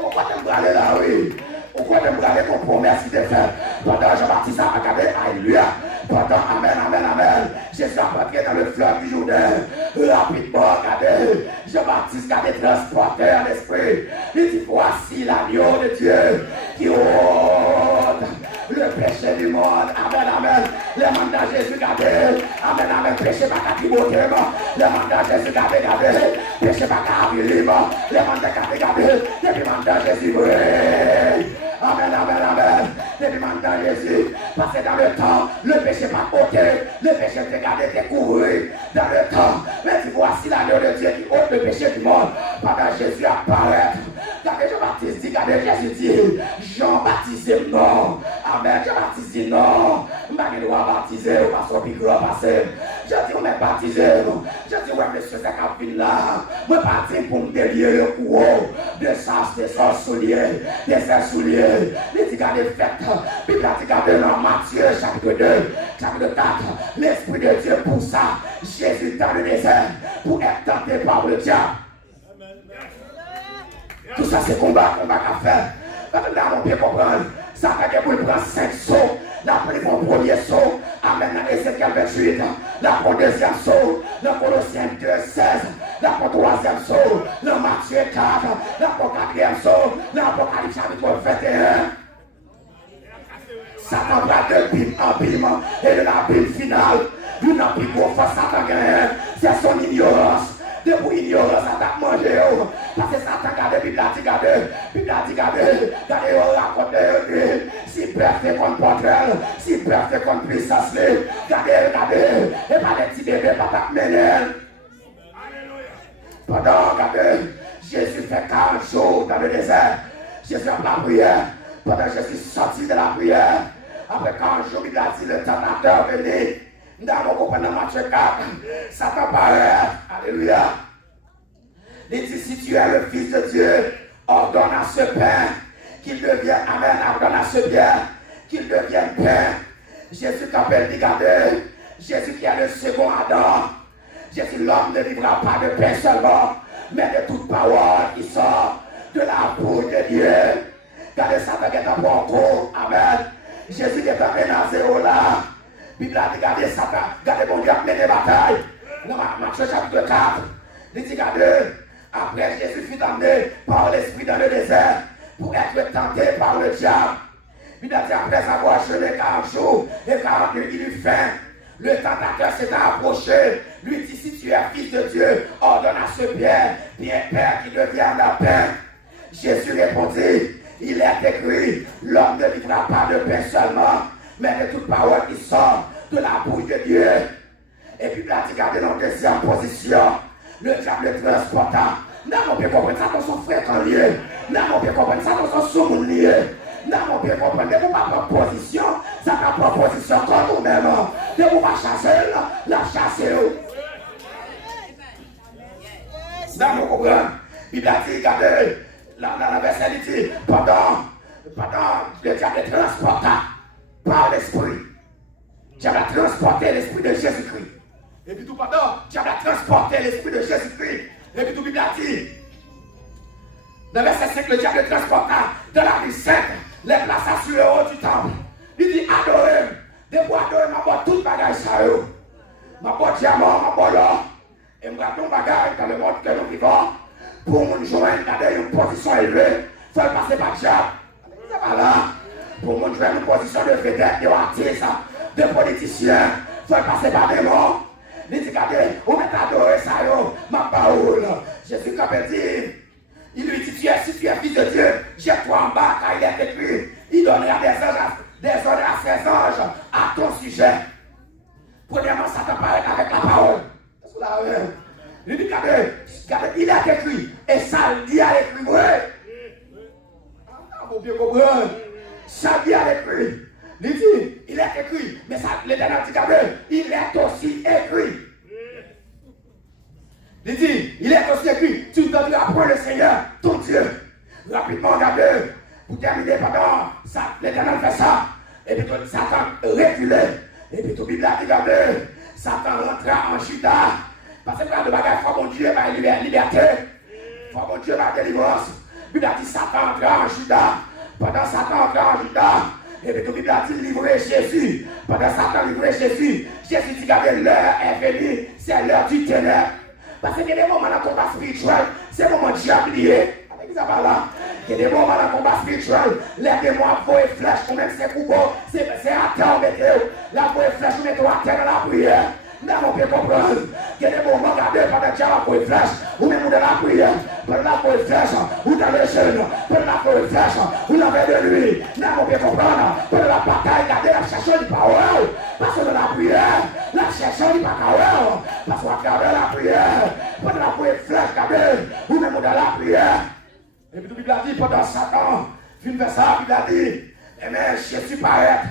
Pourquoi tu me braler là, oui? Pourquoi tu me braler ton promesse qui t'est faite? Pendant Jean-Baptiste a regardé, alléluia. Pendant, amen, amen, amen. Jésus a rentré dans le fleuve du Jourdain. Rapidement, regardez. Jean-Baptiste a été transporté en esprit. Il dit, voici l'agneau de Dieu qui ôte le péché du monde. Amen, amen. Le mandat Jésus, regardez. Amen, amen. Péché pas qu'à Timothée. Le mandat Jésus, regardez. Péché pas qu'à Abilim. Le mandat regardez. Depuis mandat Jésus, oui. Amen, amen, amen. Depuis mandat Jésus. Parce que dans le temps, le péché pas ôté. Le péché te gardé, te couru. Dans le temps. Mais tu voici l'agneau de Dieu qui ôte le péché du monde. Pendant Jésus apparaît. Regardez Jean-Baptiste dit, regardez Jésus dit, Jean-Baptiste non. Amen, Jean-Baptiste dit non. Je ne dois pas baptiser, ou pas son micro passer. Je dis, on est baptisé. Je dis, ouais, monsieur, c'est qu'à fin là. Je parti pour me délier le cou de sens, de son soulier, de ses souliers. Il dit, regardez, faites. Puis il a dit, regardez dans Matthieu, chapitre 2, chapitre 4. L'Esprit de Dieu pour ça. Jésus dans le désert pour être tenté par le diable. Tout ça, c'est combat qu'à faire. Là, on peut comprendre. Ça fait que pour prendre 5 sauts. Là, pour mon premier saut. Amen. Ézéchiel 28. Là, pour le deuxième saut. Là, pour Colossiens 2, 16. Là, pour le troisième saut. Là, Matthieu 4. Là, pour le quatrième saut. Là, Apocalypse chapitre 21. Satan va de bim en bim. Et de la bim finale. Nous n'avons plus gros face Satan gagne. C'est son ignorance. Depuis ignorance, Satan mange. Parce que Satan garde, puis il a dit garde, raconte, si peur fait contre portrait, si peur fait contre puissance, regardez, et pas des petits bébés, papa mener. Pendant, regardez, Jésus fait 40 jours dans le désert, Jésus a la prière, pendant Jésus sorti de la prière, après 40 jours, il a dit le tentateur venez. Nous avons compris dans Matthieu 4, Satan paraît, alléluia. Il dit, si tu es le Fils de Dieu, ordonne à ce pain qu'il devienne, amen, ordonne à ce bien qu'il devienne pain. Jésus t'appelle, regardez, Jésus qui est le second Adam. Jésus, l'homme ne vivra pas de pain seulement, mais de toute parole qui sort de la bouche de Dieu. Regardez Satan qui est en bon cours, amen. Jésus qui est en menacé au là. Bible a dit, regardez Satan, regardez mon Dieu a mené bataille. Dans Matthieu chapitre 4, il dit, regardez, après Jésus fut emmené par l'Esprit dans le désert pour être tenté par le diable. Il a dit, après avoir jeûné 40 jours et 40 nuits, il eut faim. Le tentateur s'est approché, lui dit, si tu es fils de Dieu, ordonne à ce bien Père qui devienne la pain. Jésus répondit, il est écrit, l'homme ne vivra pas de pain seulement, mais de toute parole qui sort de la bouche de Dieu. Et puis, là, tu gardes dans deuxième position. Le diable le transporta. Non, on peut comprendre ça dans son frère en lié. Non, on peut comprendre ça dans son soumou lié. Non, on peut comprendre que vous ne pas prendre position. Ça va prendre position contre nous-mêmes. De vous pas chasser, la chasser. Non, on comprend. Il a dit, regardez, la verset dit, pendant le diable le transporta par l'esprit. Diable a transporté l'esprit de Jésus-Christ. Et puis tout pendant, diable a transporté l'esprit de Jésus-Christ. Et puis tout Bible a dit, dans le verset 5, le diable le transporta dans la rue sainte, les plaça sur le haut du temple. Il dit, adorez, de vous adorer, ma bonne toute bagaille ça yo. Ma bonne diamant, ma bonne l'or. Et moi, ton bagaille dans le monde que nous vivons, pour nous joindre dans une position élevée, il faut passer par le diable. C'est pas là. Pour nous joindre une position de vedette, de artiste, de politicien, il faut passer par des morts. Il dit, regardez, on est adoré ça, yo, ma parole. Jésus quand il dit, il lui dit, si tu es fils de Dieu, jette-toi en bas, car il est écrit, il donnera des ordres à ses anges à ton sujet. Premièrement, ça t'apparaît avec la parole. Il dit, regardez, il est écrit, et ça dit à l'écrit, oui. Ah, mon Dieu, comprendre. Ça dit à l'écrit. Il dit, il est écrit, mais ça, l'Éternel dit, regardez, il est aussi écrit. Il dit, il est aussi écrit, tu donneras point le Seigneur, ton Dieu. Rapidement, regardez, pour terminer, pendant ça, l'Éternel fait ça. Et puis Satan reculait. Et puis tout Bible a dit, regardez, Satan rentra en Juda. Parce que le bagage, il faut mon Dieu va liberté. Il faut mon Dieu va délivrance. Bible a dit, Satan entra en Juda. Pendant Satan entra en Juda, Et puis tout le Bible a dit livrer Jésus. Pendant Satan livrer Jésus, Jésus dit que l'heure est venue, c'est l'heure du ténèbre. Parce qu'il y a des moments dans le combat spirituel, c'est le moment diablier. Il y a des moments dans le combat spirituel, les démons envoient des flèches, ou même c'est coupeau, c'est à terre, la voie flèche, ou mettez à terre dans la prière. Là, on peut comprendre qu'il y a des moments, regardez, pendant que tu as la voie flèche, ou même dans la prière, pendant la voie flèche, ou dans les jeunes, pendant la voie flèche, ou dans la de nuit. Là, on peut comprendre, pendant la bataille, regardez, la chercheur du power, parce que dans la prière, la chercheur du power, parce qu'on regarde la prière, pendant la voie flèche, regardez, ou même dans la prière. Et puis, la Bible a dit, pendant Satan, fin vers ça, la Bible a dit, eh bien, Jésus paraît.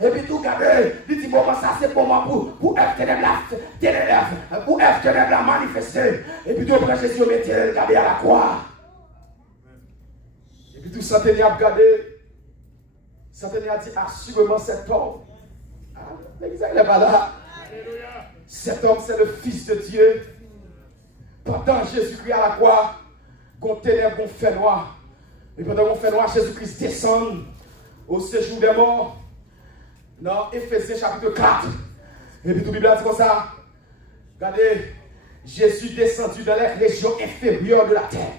Et puis, tout regardez, il dit, bon, ça, c'est pour moi, pour F pour F la manifester. Et puis, tout après, Jésus mettait regardez à la croix. Et puis, tout Satan a regardé. Satan a dit, assurément, cet homme. L'église, elle n'est pas là. Cet homme, c'est le Fils de Dieu. Pendant Jésus-Christ à la croix, qu'on ténèbres, qu'on fait noir. Et pendant qu'on fait noir, Jésus-Christ descend au séjour des morts. Dans Éphésiens chapitre 4. Et puis tout le Bible dit comme ça. Regardez, Jésus descendu dans les régions inférieures de la terre.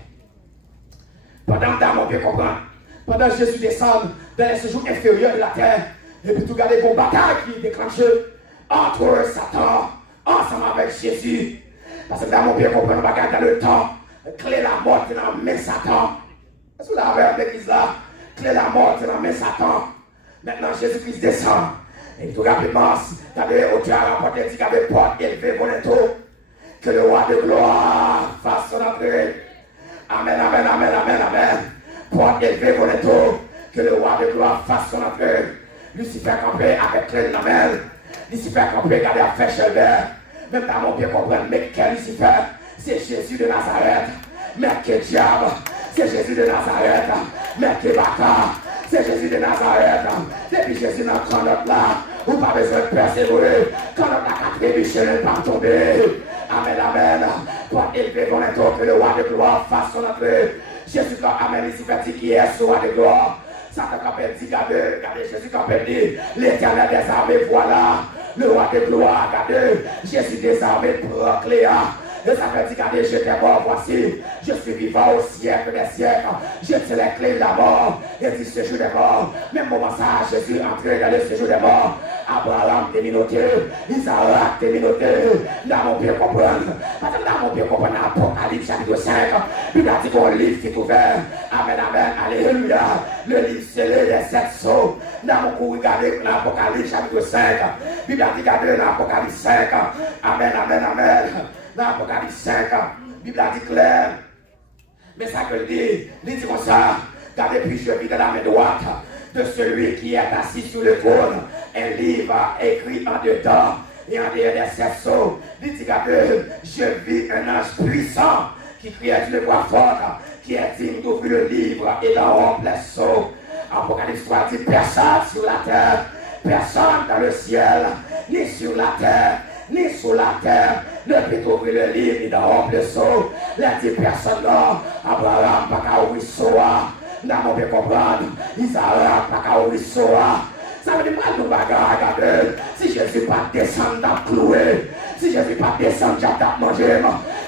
Pendant on peut comprendre. Pendant Jésus descend dans les séjours inférieurs de la terre. Et puis tout regardez une bataille qui est déclenchée entre Satan ensemble avec Jésus. Parce que là on peut comprendre bagarre dans le temps. Clé la mort dans la main Satan. Est-ce que vous l'avez avec l'église là? Clé la mort dans la main Satan. Maintenant Jésus-Christ descend. Et tout rapidement, t'avais au-dessus à rapporter, dit qu'il y avait porte élevée pour les taux. Que le roi de gloire fasse son entrée. Amen, amen, amen, amen, amen. Porte élevée pour les taux. Que le roi de gloire fasse son entrée. Lucifer campé avec clé de la main. Lucifer campé, regardez à faire Chelbert. Même dans mon pied comprendre, mais quel Lucifer? C'est Jésus de Nazareth. Mais quel diable? C'est Jésus de Nazareth. Mais quel bâtard? C'est Jésus de Nazareth. Depuis Jésus dans le notre là, ou pas besoin de persévérer. Quand on a trébuché, il va tomber. Amen, amen. Pour élever mon étoile, que le roi de gloire fasse son entrée. Jésus quand amen, ici dit qui est ce roi de gloire. Satan quand dit, regardez, Jésus quand dit, l'éternel des armées, voilà. Le roi de gloire, regardez, Jésus des armées procléa. Et ça fait dire, regardez, j'étais mort, voici, je suis vivant au siècle des siècles. Je tiens les clés de la mort, et dit séjour des morts. Même moment ça, Jésus est entré dans le séjour des morts. Abraham déminoté, Isaac déminoté. Là, mon Dieu comprendre. Parce que là, mon Dieu comprendre, Apocalypse chapitre 5. Bible a dit qu'on livre qui est ouvert. Amen, amen, alléluia. Le livre scellé des 7 sceaux. Là, mon coup, regardez l'Apocalypse chapitre 5. Bible a dit, regardez l'Apocalypse 5. Amen, amen, amen. Dans l'Apocalypse 5, la Bible a dit clair. Mais ça que dit comme ça. Regardez, puis je vis de la main droite de celui qui est assis sur le trône un livre écrit en dedans et en dehors des 7 sceaux. Il dit que je vis un ange puissant qui crie d'une voix forte, qui est digne d'ouvrir le livre et d'en rompre les sceaux. Apocalypse 3 dit personne sur la terre, personne dans le ciel, ni sur la terre, ni sur la terre, ne peut ouvrir le livre ni d'en rompre le sceau. Les 10 personnes là, Abraham, pas qu'à ouvrir le sceau. N'a pas pu comprendre. Isaac, pas qu'à ouvrir le sceau. Ça veut dire que nous bagarre, regardez. Si Jésus pas descendre, t'as cloué. Si Jésus pas descendre, t'as mangé.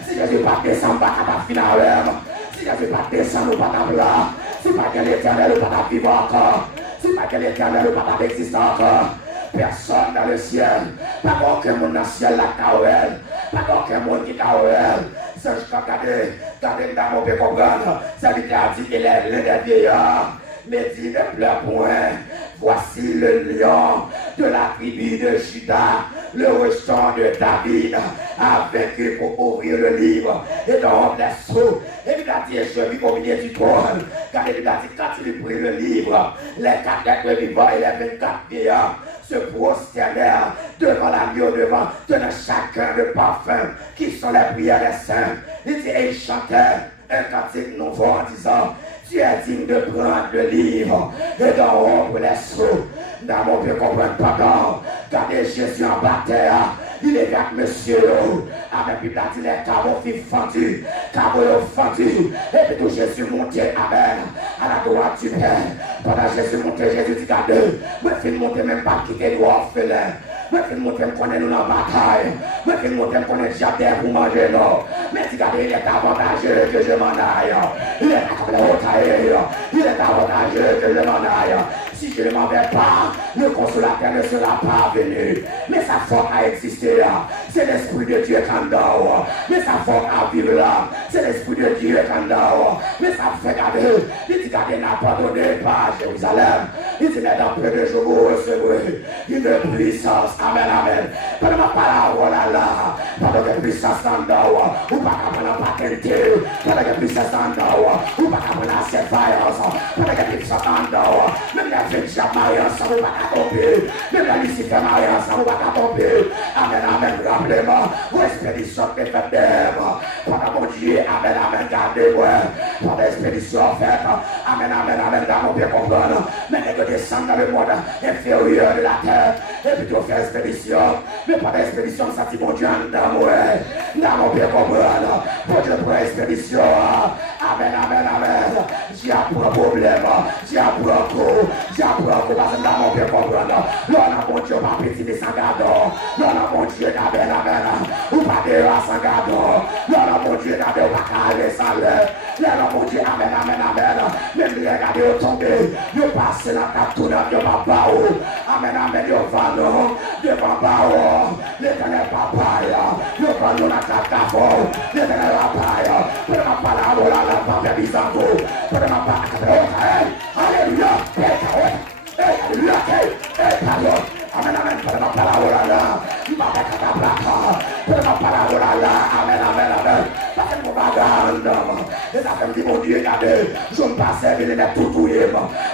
Si Jésus pas descendre, t'as fini avec. Si Jésus pas descendre, pas t'as là. Si pas que l'éternel, pas t'as vivre encore. Si pas que l'éternel, pas t'as exister encore. Personne dans le ciel, pas aucun monde dans le ciel la Kawel, pas aucun monde qui Kawel. C'est juste regardez dans mon pays comprendre. Ça veut dire qu'il est l'un des vieillards, mais dit ne pleure point. Voici le lion de la tribu de Juda, le restant de David, a vaincu pour ouvrir le livre et dans les sceaux. Et il a dit, je vis au milieu du trône. Car il a dit, quand il prit le livre, les 4 êtres vivants et les 24 vieillards se prosternèrent devant l'agneau, devant, donnant chacun le parfum qui sont les prières des saints. Il dit, et ils chantèrent un cantique nouveau en disant, tu es digne de prendre le livre et d'en rompre les sceaux. Dans mon Dieu, comprendre pardon. Regardez Jésus en bataille. il est avec monsieur, amen, puis il a dit les caveaux furent fendus, caveaux fendus, et puis tout Jésus montait, amen, à la droite du Père. Pendant Jésus montait, Jésus dit à deux, moi je monter même pas quitter nous orphelins. Moi je monter me connaître nous dans la bataille. Moi je monter me connaître jardin pour manger non. Mais regardez, il est avantageux que je m'en aille. Il est avantageux, il est avantageux que je m'en aille. Si je ne m'en vais pas, le consolateur ne sera pas venu. Mais sa force a existé là. C'est l'Esprit de Dieu qui est en dehors. Mais sa force a vivre là. C'est l'Esprit de Dieu qui est en dehors. Mais ça fait garder. Il dit garder n'a pas donné pas à Jérusalem. Il dit mais dans peu de jours vous recevrez une puissance. Amen, amen. Pendant ma parole là. Pendant que puissance en dehors. Ou pas qu'à prendre la paternité. Pendant que puissance en dehors. Ou pas qu'à prendre la surveillance. Pendant que puissance en dehors. Même la Jacques Marie ensemble, on va tomber. Même la Lucifer Marie ensemble, on va tomber. Amen, amen, rappelez-moi. Vos expéditions que faites d'œuvre. Pendant mon Dieu, amen, amen, gardez-moi. Pendant l'expédition faite, amen, amen, amen, dans mon bien comprendre. Mais que descendre dans le monde inférieur de la terre. Et puis tu fais expédition. Mais pendant l'expédition, ça dit mon Dieu, dans mon bien comprendre. Pour Dieu, pour l'expédition. Amen, amen, amen. J'ai un problème. J'ai un problème. J'apprends que parce que dans mon bien comprendre, l'on a mon Dieu, ma petite de Sangado, l'on a mon Dieu, d'amen, amen, ou pas de Sangado, l'on a mon Dieu, d'amen, ou pas de salaire, l'on a mon Dieu, amen, amen, amen, même les gars de tomber, de passer la capture de papa, amen, amen, de vano, de papa, l'éternel papa, de vano la catafo, l'éternel papa, pour ma parole, la papa bizango, pour ma parole, alléluia. Alléluia, pardon. Amen, amen, pour ma parole là. Pour ma parole là. Amen, amen, amen. Parce que mon bagage, et ça fait dit mon Dieu, regardez, je me passe, il est tout touillé,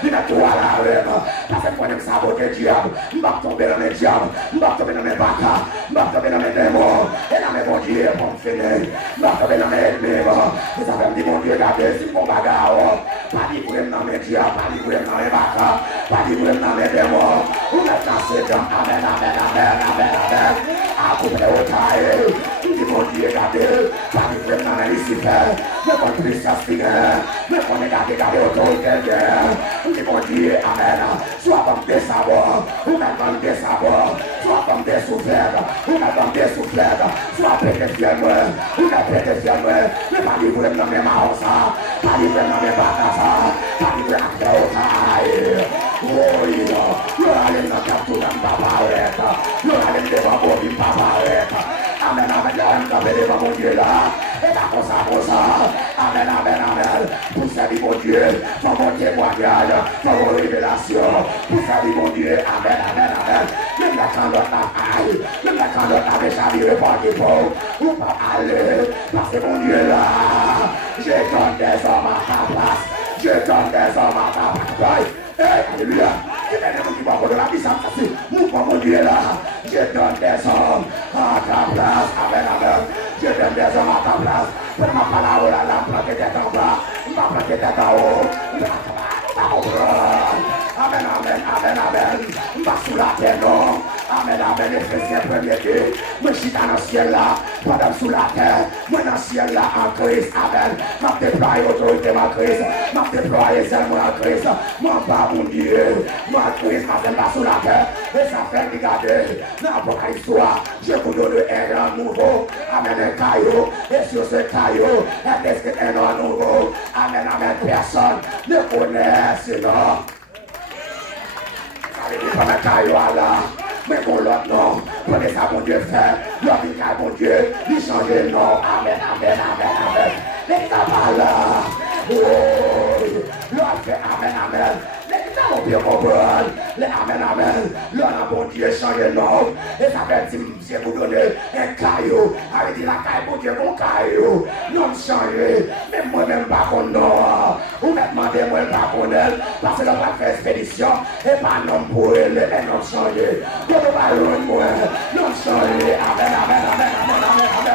il est tout à la rêve. Parce que moi, je me sabote le diable, je vais tomber dans les diables, je vais tomber dans mes bâtards, je vais tomber dans mes démons, et dans mes bon Dieu, pour me finir, je vais tomber dans mes ennemis. Et ça fait dit mon Dieu, regardez, c'est mon bagage, pas dit pour dans mes diables, pas dit pour dans mes bâtards, pas dit pour dans mes démons, on est dans ces dents, amen, amen, amen, amen, amen, à couper au taille, dit mon Dieu, regardez, pas dit pour dans mes Lucifer, mais pour puissance figure, mais pour ne garder autorité, dit mon Dieu, amen, soit comme des sabots, ou même comme des sabots, soit comme des soufflettes, ou même comme des soufflettes, soit pété fièvre, ou même pété fièvre, mais pas dit pour dans mes mains, pas dit pour dans mes bâtards, pas dit pour dans mes tailles. Oui, nous allons dans capture dans papa, nous allons devant mon papa, amen, amen, nous allons devant mon Dieu là, et pas comme ça, amen, amen, amen, pour servir mon Dieu, pour mon témoignage, pour vos révélations, pour servir mon Dieu, amen, amen, amen, même la candidate aille, même la candidate avait jamais répondu pour, ou pas aller, parce que mon Dieu là, je donne des hommes à ta place, je donne des hommes à ta place. Alléluia. Il y a des gens qui vont de la vie, ça c'est mouvement mon Dieu là. Je donne des hommes à ta place. Amen, amen. Je donne des hommes à ta place. Pour ma parole là, la planter tête en bas, ma planter tête en haut. Amen, amen, amen, amen. Va sous la terre, non. Amen, amen, Éphésiens 1er. Moi je suis dans le ciel là, pendant sous la terre. Moi dans le ciel là, en Christ, amen. M'a déployé autorité, ma Christ. M'a déployé zèle, moi en Christ. Moi pas mon Dieu. Moi Christ, m'a fait pas sous la terre. Et ça fait regarder. Dans l'Apocalypse, je vous donne un grand nouveau. Amen, un caillou. Et sur ce caillou, est-ce que un nom nouveau? Amen, amen, personne ne connaît ce nom. Allez, comme un caillou là. Mais pour l'autre nom, prenez ça mon Dieu fait, l'autre il a mon Dieu, il change le nom, amen, amen, amen, amen, les tabacs là, oh, l'autre fait amen, amen, les tabacs bien comprendre, les amen, amen, l'autre a mon Dieu change le nom, et ça fait dire, si vous donnez un caillou, avec dit la caille mon Dieu, mon caillou, non changer, même moi-même pas qu'on nom, ou même demander moi pas qu'on elle, parce que l'on va faire expédition, et pas non pour elle, et non changer. Non changer, amen, amen, amen, amen, amen,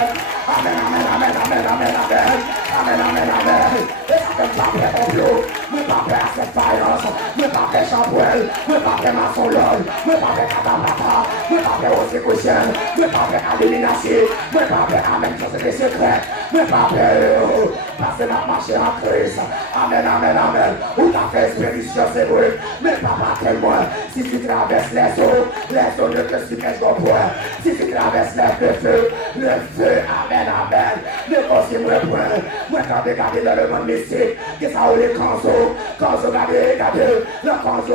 amen, amen, amen, amen, amen, amen, amen, amen, amen, amen. Et ça fait pas faire complot, mais pas faire cette faïence, mais pas faire chambrel, mais pas faire maçon lol, mais pas faire catabata, mais pas faire aussi persécution, moi pas peur à l'élimination, moi pas peur à même chose des secrets, moi pas peur, parce que ma marche en Christ. Amen, amen, amen. Où t'as fait expédition, c'est vrai, mais papa tellement, si tu traverses les eaux ne te submergeront point. Si tu traverses le feu, amen, amen, ne consume point. Moi quand j'ai regardé dans le monde mystique, que ça ou les cansos, regardez, le canso,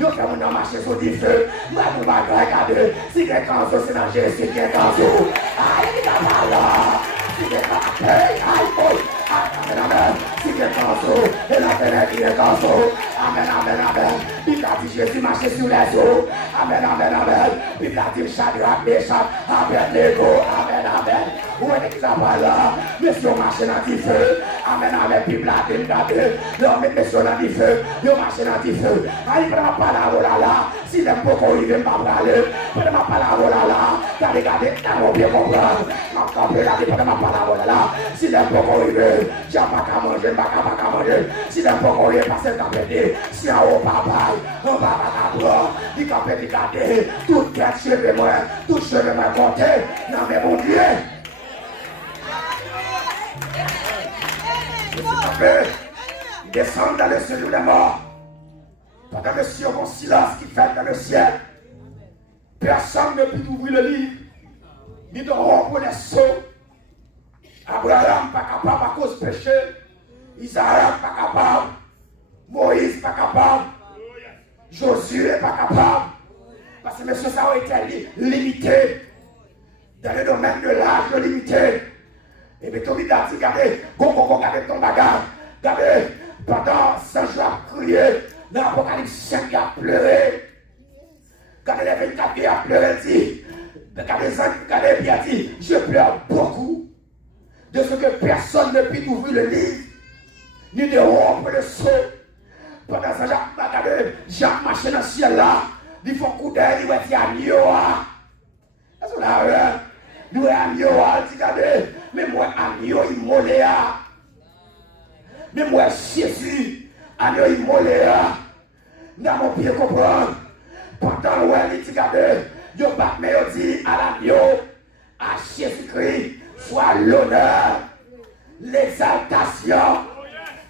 yo fait mon marcher sur du feu, moi vous m'avez regardé, si les cansos c'est dans Jésus, qui est canso, aïe, il a pas là, si les cansos, aïe, amen, amen, si les cansos, et la fenêtre qui est canso, amen, amen, amen, il a dit Jésus marcher sur les eaux, amen, amen, amen, il a dit Shadrach, Meshach, Abednego, amen, amen, où est-ce qu'il va là, monsieur marcher dans du feu, amen, amen, puis il a dit, l'homme est monsieur dans du feu, il marche dans du feu, il prend pas la rola là, si l'aime pas qu'on y vient pas parler, il prend pas la rola là, regardez, on va bien comprendre, encore plus, il prend pas la rola là, si l'aime pas qu'on y vient, j'ai pas qu'à manger, pas qu'à manger, si l'aime pas qu'on y vient, passer le pété, si en haut papa, on va pas bras, il va péter, garder, toute tête cheveux moi, tout cheveux moi compté, non mais mon Dieu. Descendre dans le séjour des morts. Pendant le ciel, mon silence qui fait dans le ciel. Personne ne peut ouvrir le livre, ni de rompre les seaux. Abraham pas capable à cause du péché. Isaac pas capable. Moïse pas capable. Josué pas capable. Parce que monsieur, ça a été limité. Dans le domaine de l'âge limité. Et bien, Toby a dit, regardez, regardez ton bagage. Regardez, pendant 100 jours à crier, dans l'Apocalypse 5, il a pleuré. Regardez les 24 qui a pleuré, il dit, regardez les anges, regardez, il a dit, je pleure beaucoup de ce que personne ne peut ouvrir le livre, ni de rompre le seau. Pendant ça, regardez, Jacques marché dans le ciel là, il faut coup d'œil, il va dire à Nioa. Est-ce que là, nous à Nioa, il dit, regardez, mais moi, à Nioa, il molé à. Mais moi, Jésus, à Nioa, il molé à. N'a mon pied comprendre. Pendant le il dit, regardez, il bat, mais il dit à l'agneau, à Jésus-Christ, soit l'honneur, l'exaltation,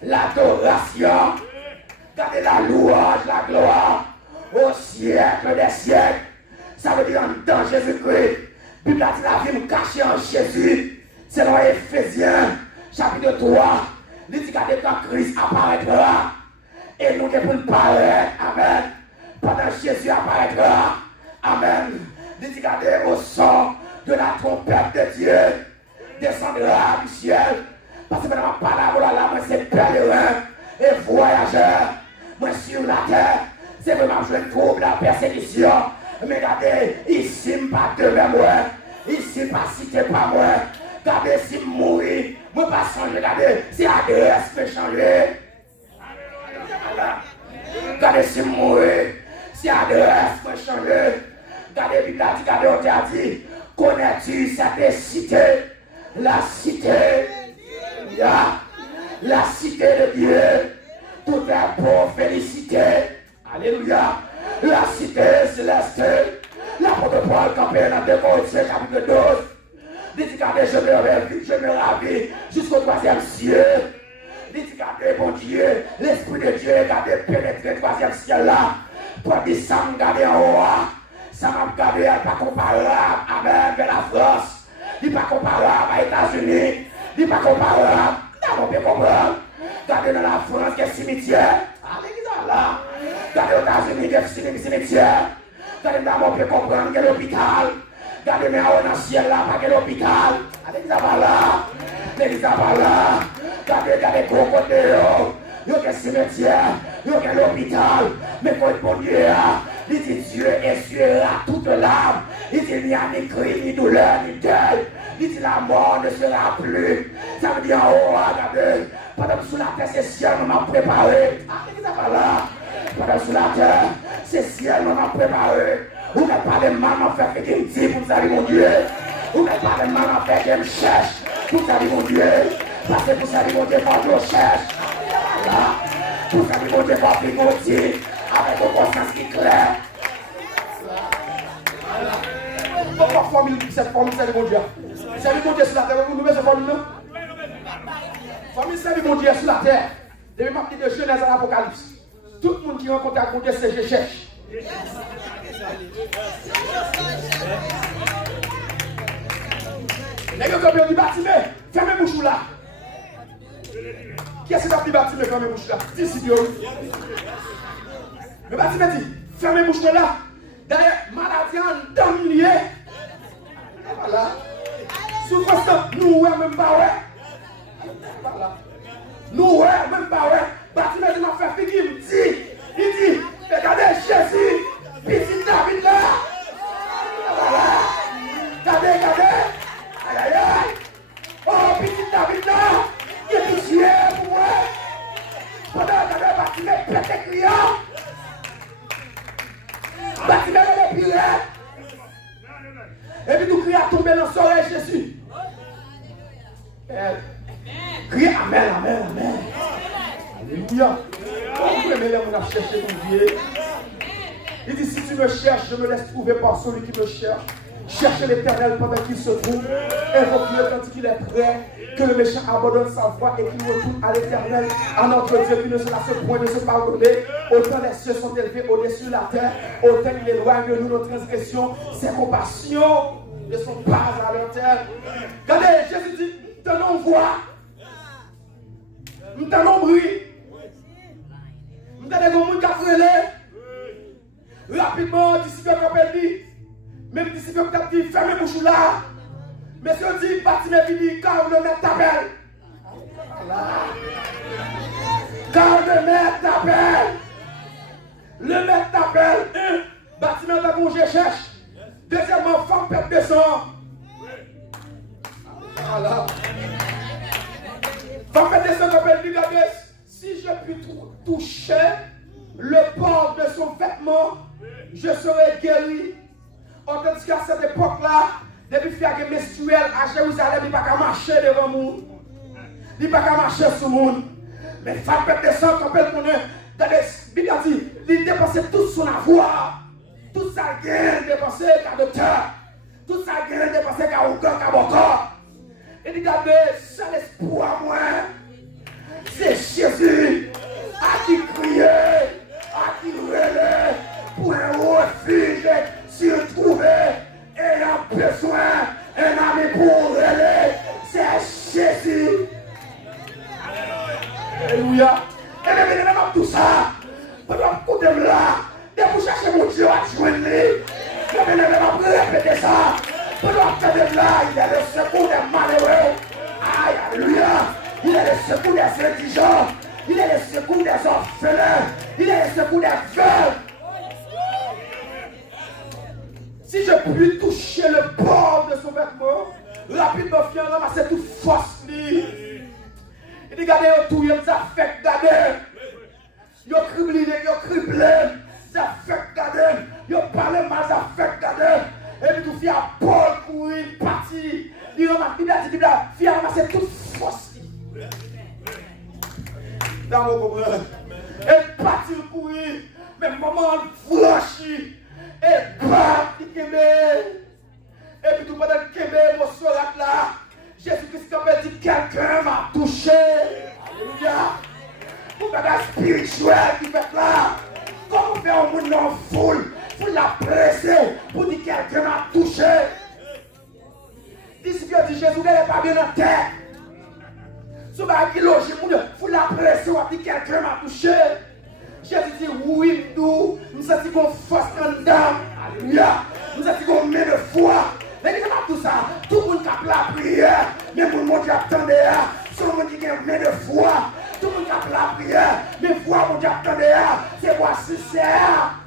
l'adoration, regardez la louange, la gloire, au siècle des siècles. Ça veut dire dans Jésus-Christ. Bible a dit la vie cachée en Jésus. C'est dans Éphésiens, chapitre 3. Il dit quand Christ apparaîtra, et nous devons paraître. Amen. Pendant Jésus apparaîtra. Amen. Il dit au son de la trompette de Dieu descendra du ciel. Parce que maintenant, par la parole là, moi c'est pèlerin et voyageur. Moi sur la terre, c'est vraiment je trouve la persécution. Mais regardez, ici, pas devant moi. Ici, pas cité par moi. Regardez, si mourir, moi pas changer. Regardez, si adresse peut changer. Regardez, si mourir, si adresse peut changer. Regardez, Bible a dit, regardez, on t'a dit, connais-tu cette cité? La cité, la cité de Dieu, tout est pour félicité. Alléluia. La cité céleste, l'apôtre Paul campé dans 2 Corinthiens chapitre 12. Dit regardez, je me ravis jusqu'au 3e ciel. Dit regardez, bon Dieu, l'Esprit de Dieu, regardez, pénétrer le 3e ciel là. Pour dire ça, me garder en haut. Ça m'a gardé, pas comparable, amen, vers la France. Il n'est pas comparable à États-Unis. Il n'est pas comparable, on peut comprendre. Regardez dans la France, qu'il y a cimetière. Allez, là. Regardez aux États-Unis, il y a cimetière. Regardez là, on peut comprendre qu'il y a l'hôpital. Regardez mais dans le ciel là, pas qu'il y a l'hôpital. Allez, ça va là. Allez, ça va là. Regardez, crocodile. Il y a un cimetière. Il y a l'hôpital. Mais quand bon Dieu, il dit Dieu essuiera toute larme. Il dit il n'y a ni cri, ni douleur, ni deuil. Il dit la mort ne sera plus. Ça veut dire en haut, regardez. Pendant sous la terre, c'est ciel, on m'a préparé. Allez, ça va là. Pendant sous la terre, c'est ciel, on m'a préparé. Vous n'avez pas de mal à faire qui me dit, vous savez mon Dieu. Vous n'avez pas de mal à faire qui me cherche. Vous savez mon Dieu. Parce que vous savez mon Dieu, quand je cherche. Voilà. Vous savez mon Dieu, quand je avec une conscience qui est claire. Pourquoi cette formule, c'est le bon Dieu? C'est le bon Dieu sur la terre. Vous nous mettez cette formule là? Formule, c'est le bon Dieu sur la terre. Depuis ma petite de Genèse à l'Apocalypse. Tout le monde qui rencontre à bon Dieu, c'est je cherche. Les gars, comme on dit, Batimé, fermez bouche là. Qui est-ce qui a dit Batimé, fermez bouche là? Dis si Dieu. Mais Batimé dit, fermez bouche là. D'ailleurs, maladie en dominé. Voilà. Souffrance, nous, même pas, ouais. Voilà. Nous, même pas, ouais. Batimé dit, on fait figure, il dit, regardez Jésus, petit David là. Voilà. Regardez. Aïe, aïe, aïe. Oh, petit David là, il est tout tué pour moi. Pendant que Batimé pète criant. Batimé le pire. Et puis nous crions à tomber dans le soleil Jésus. Criez Amen. Alléluia. Vous aimez les gens qui cherchent mon Dieu. Il dit si tu me cherches, je me laisse trouver par celui qui me cherche. Cherchez l'Éternel pendant qu'il se trouve. Invoquez-le quand il est prêt. Que le méchant abandonne sa voie et qu'il retourne à l'Éternel, à notre Dieu qui ne se lasse point de se pardonner. Autant les cieux sont élevés au-dessus de la terre, autant il éloigne de nous nos transgressions. Ses compassions ne sont pas à leur terre. Regardez, Jésus dit, nous tenons voix, nous tenons bruit, nous tenons des gens qui ont frêlé. Rapidement, disciples qui dit, même disciples qui dit, fermez bouche là. Monsieur dit, Batimé dit, quand le maître t'appelle. Quand le maître t'appelle. Le maître t'appelle. Batimé d'abord, je cherche. Deuxièmement, femme pète de sang. Voilà. Femme pète de sang, comme elle dit, regardez, si je puis toucher le port de son vêtement, je serai guéri. En tandis qu'à cette époque-là, depuis qu'il y a des menstruels à Jérusalem, il n'y a pas qu'à marcher devant le monde. Il n'y a pas qu'à marcher sur le monde. Mais il faut descendre quand elle connaît. Dans les Bible dit, il dépensait tout son avoir. Tout ça gagne dépensé qu'à docteur. Tout ça gagne dépensé qu'à aucun qu'à mon corps. Il dit, regardez, c'est l'espoir moi. C'est Jésus à qui crier, à qui relais pour un refuge s'y retrouver. Ayant besoin un ami pour relais, c'est Jésus. Alléluia. Et bien, évidemment, tout ça, pendant que vous là, de vous chercher mon Dieu à joindre lui. Mais bien, évidemment, répétez ça. Pendant que vous là, il est le secours des malheureux. Aïe, alléluia. Il est le secours des indigents. Il est le secours des orphelins. Il est le secours des veuves. Si je puis toucher le bord de son vêtement, rapidement, viens ramasser toute force. Il dit, regardez, tout, il ça fait garder. Il criblé, ça fait garder. Il parle mal, ça fait garder. Et puis tout, il y a Paul courir, parti. Il a ramassé toute force. Dans mon comprendre. Et parti courir, mais maman franchi. Et bam, il kembe. Et puis tout pendant qu'il kembe, mon sorat là, Jésus-Christ a dit, quelqu'un m'a touché. Alléluia. Pour faire la spirituel qui fait là. Comment faire un monde en foule, pour la presser, pour dire quelqu'un m'a touché. Disciple dit, Jésus n'est pas bien en terre. Ce qui loge, pour la presser, on dit quelqu'un m'a touché. Jésus dit, oui, nous sommes qu'on force en dame. Alléluia. Nous sommes qu'on met de foi. Mais dis-moi tout ça. Tout le monde qui a la prière. Même le monde qui attendait. Tout le monde qui a met de foi. Tout le monde qui a la prière. Mais foi, mon Dieu attendait. C'est quoi sincère.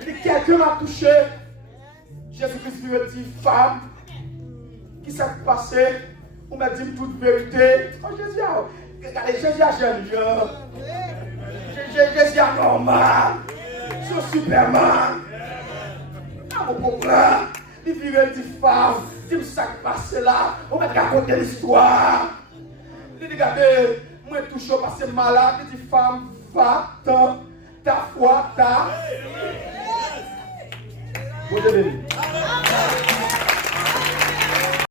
Il dit, quelqu'un m'a touché. Jésus-Christ lui a dit, femme, qui s'est passé? On m'a dit toute vérité. Oh, Jésus, regardez, Jésus a jeune gens. Jésus est normal. C'est Superman. Ah, mon comprend. Il vivait une femme. Il me s'est passé là. On m'a raconté l'histoire. Il dit, regardez, moi touché parce que malade. Il dit, femme, va, ta foi, ta. Bon Dieu béni.